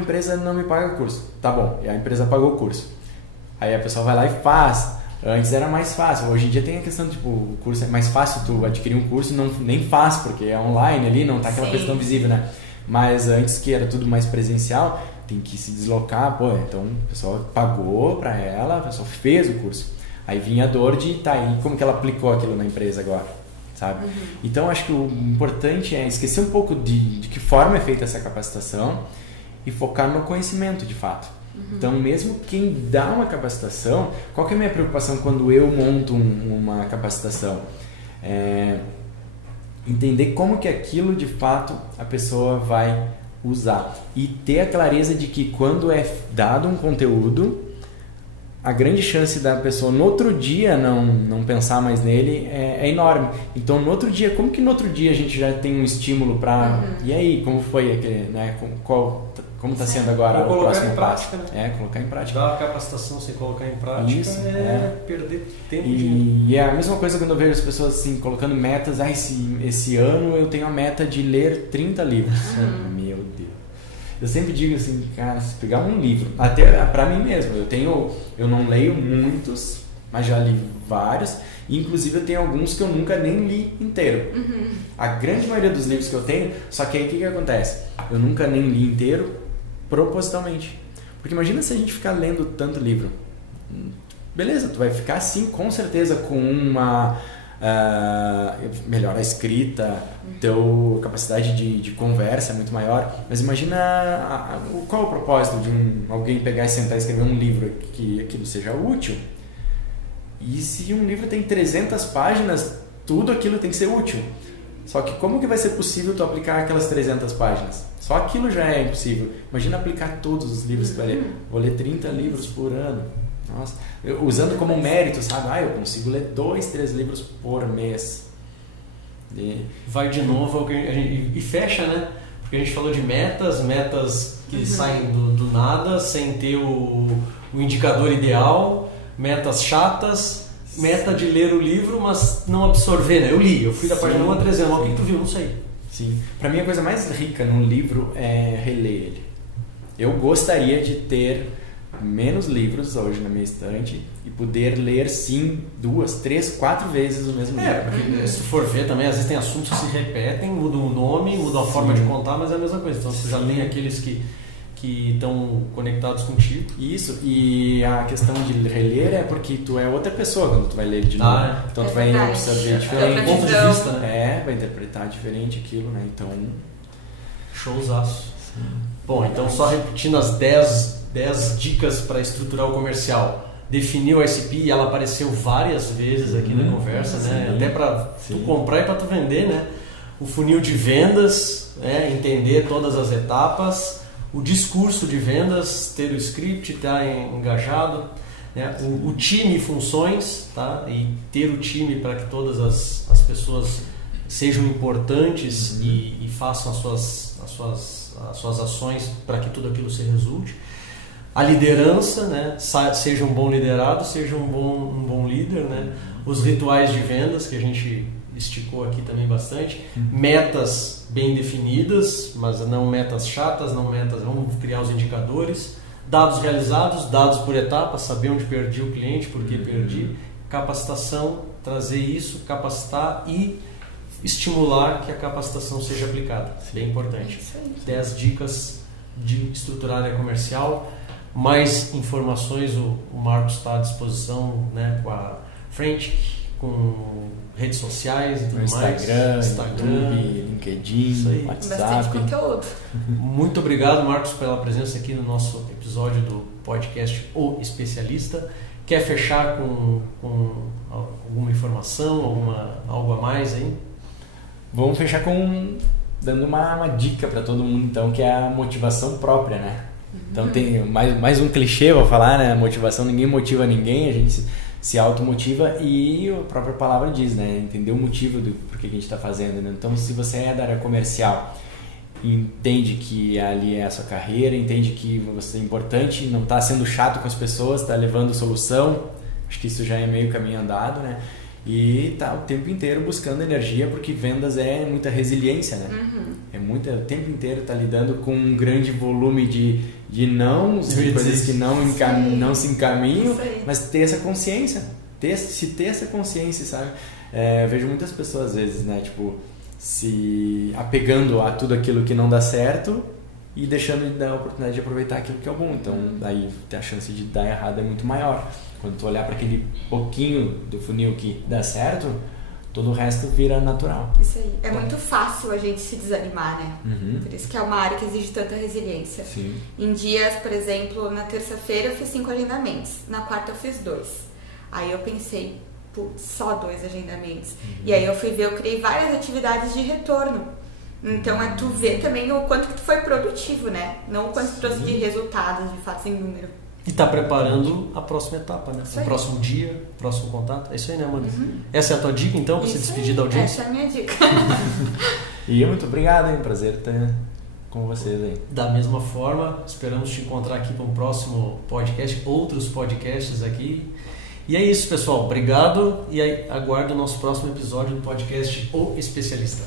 empresa não me paga o curso. Tá bom, e a empresa pagou o curso. Aí a pessoa vai lá e faz. Antes era mais fácil. Hoje em dia tem a questão, tipo, o curso é mais fácil tu adquirir um curso, nem faz, porque é online ali, não tá aquela coisa tão visível, né? Mas antes, que era tudo mais presencial, tem que se deslocar, então a pessoa pagou pra ela, a pessoa fez o curso. Aí vinha a dor de, aí, como que ela aplicou aquilo na empresa agora, sabe? Então acho que o importante é esquecer um pouco de que forma é feita essa capacitação e focar no conhecimento de fato. Então mesmo quem dá uma capacitação, qual que é a minha preocupação quando eu monto uma capacitação? Entender como que aquilo de fato a pessoa vai usar e ter a clareza de que quando é dado um conteúdo, a grande chance da pessoa no outro dia não pensar mais nele é enorme. Então no outro dia, como que no outro dia a gente já tem um estímulo para e aí, como foi aquele, né, como está sendo agora o próximo passo? Né? Colocar em prática. Dar a capacitação sem colocar em prática. Isso, perder tempo. E é a mesma coisa quando eu vejo as pessoas assim, colocando metas. Esse ano eu tenho a meta de ler 30 livros. Meu Deus. Eu sempre digo assim, cara, se pegar um livro, até pra mim mesmo, eu não leio muitos, mas já li vários. Inclusive eu tenho alguns que eu nunca nem li inteiro. A grande maioria dos livros que eu tenho, só que aí o que acontece? Eu nunca nem li inteiro propositalmente. Porque imagina se a gente ficar lendo tanto livro. Beleza, tu vai ficar assim com certeza com uma melhor a escrita, teu capacidade de conversa é muito maior, mas imagina qual é o propósito de alguém pegar e sentar e escrever um livro que aquilo seja útil. E se um livro tem 300 páginas, tudo aquilo tem que ser útil. Só que como que vai ser possível tu aplicar aquelas 300 páginas? Só aquilo já é impossível. Imagina aplicar todos os livros que tu vai ler. Vou ler 30 livros por ano. Nossa, usando como mérito, sabe? Eu consigo ler 2, 3 livros por mês. Vai de novo e fecha, né? Porque a gente falou de metas que saem do nada, sem ter o indicador ideal, metas chatas, meta de ler o livro, mas não absorver, né? Eu fui da página 1 a 300, o que tu viu? Não sei. Sim. Pra mim a coisa mais rica num livro é reler ele. Eu gostaria de ter menos livros hoje na minha estante e poder ler sim 2, 3, 4 vezes o mesmo livro. Porque se tu for ver também, às vezes tem assuntos que se repetem, mudam o nome, mudam a forma de contar, mas é a mesma coisa. Então tu já tem aqueles que estão conectados contigo. Isso, e a questão de reler é porque tu é outra pessoa quando tu vai ler de novo. Então tu vai absorver diferente. Ponto de vista, né? Vai interpretar diferente aquilo, né? Então... Showzaço. Bom, então só repetindo as 10 dicas para estruturar o comercial. Definir o ICP, e ela apareceu várias vezes aqui na conversa, né? Até para tu comprar e para tu vender, né? o funil de vendas, entender todas as etapas, o discurso de vendas, ter o script, estar engajado, né? O time e funções, tá? E ter o time para que todas as pessoas sejam importantes e façam as suas ações para que tudo aquilo se resulte. A liderança, né? Seja um bom liderado, seja um bom líder, né? Os rituais de vendas, que a gente esticou aqui também bastante. Metas bem definidas, mas não metas chatas, vamos criar os indicadores. Dados realizados, dados por etapas, saber onde perdi o cliente, por que perdi. Capacitação, trazer isso, capacitar e estimular que a capacitação seja aplicada. Bem importante. 10 dicas de estruturar a área comercial. Mais informações, o Marcos está à disposição, né, com a Frantic, com redes sociais e tudo Instagram, mais. YouTube, LinkedIn, WhatsApp. Bastante conteúdo. Muito obrigado, Marcos, pela presença aqui no nosso episódio do podcast O Especialista. Quer fechar com alguma informação, algo a mais aí? Vamos fechar dando uma dica para todo mundo, então, que é a motivação própria, né? Então tem mais um clichê, vou falar, né? Motivação, ninguém motiva ninguém, a gente se automotiva e a própria palavra diz, né? Entender o motivo do porquê que a gente está fazendo, né? Então, se você é da área comercial, entende que ali é a sua carreira, entende que você é importante, não está sendo chato com as pessoas, está levando solução, acho que isso já é meio caminho andado, né? E tá o tempo inteiro buscando energia, porque vendas é muita resiliência, né? O tempo inteiro tá lidando com um grande volume de de coisas que não se encaminham, mas ter essa consciência, ter essa consciência, sabe? Eu vejo muitas pessoas às vezes, né, tipo, se apegando a tudo aquilo que não dá certo e deixando de dar a oportunidade de aproveitar aquilo que é bom. Então, daí a chance de dar errado é muito maior. Quando tu olhar para aquele pouquinho do funil que dá certo, todo o resto vira natural. Isso aí. É muito fácil a gente se desanimar, né? Por isso que é uma área que exige tanta resiliência. Sim. Em dias, por exemplo, na terça-feira eu fiz 5 agendamentos, na quarta eu fiz 2. Aí eu pensei, só 2 agendamentos. E aí eu fui ver, eu criei várias atividades de retorno. Então é tu ver também o quanto que tu foi produtivo, né? Não o quanto tu trouxe de resultados, de fatos em número. E tá preparando a próxima etapa, né? O próximo dia, o próximo contato. É isso aí, né, Amanda? Essa é a tua dica, então, pra se despedir da audiência? Essa é a minha dica. E muito obrigado, hein? Prazer ter com vocês aí. Da mesma forma, esperamos te encontrar aqui para um próximo podcast, outros podcasts aqui. E é isso, pessoal. Obrigado e aí aguardo o nosso próximo episódio do podcast O Especialista.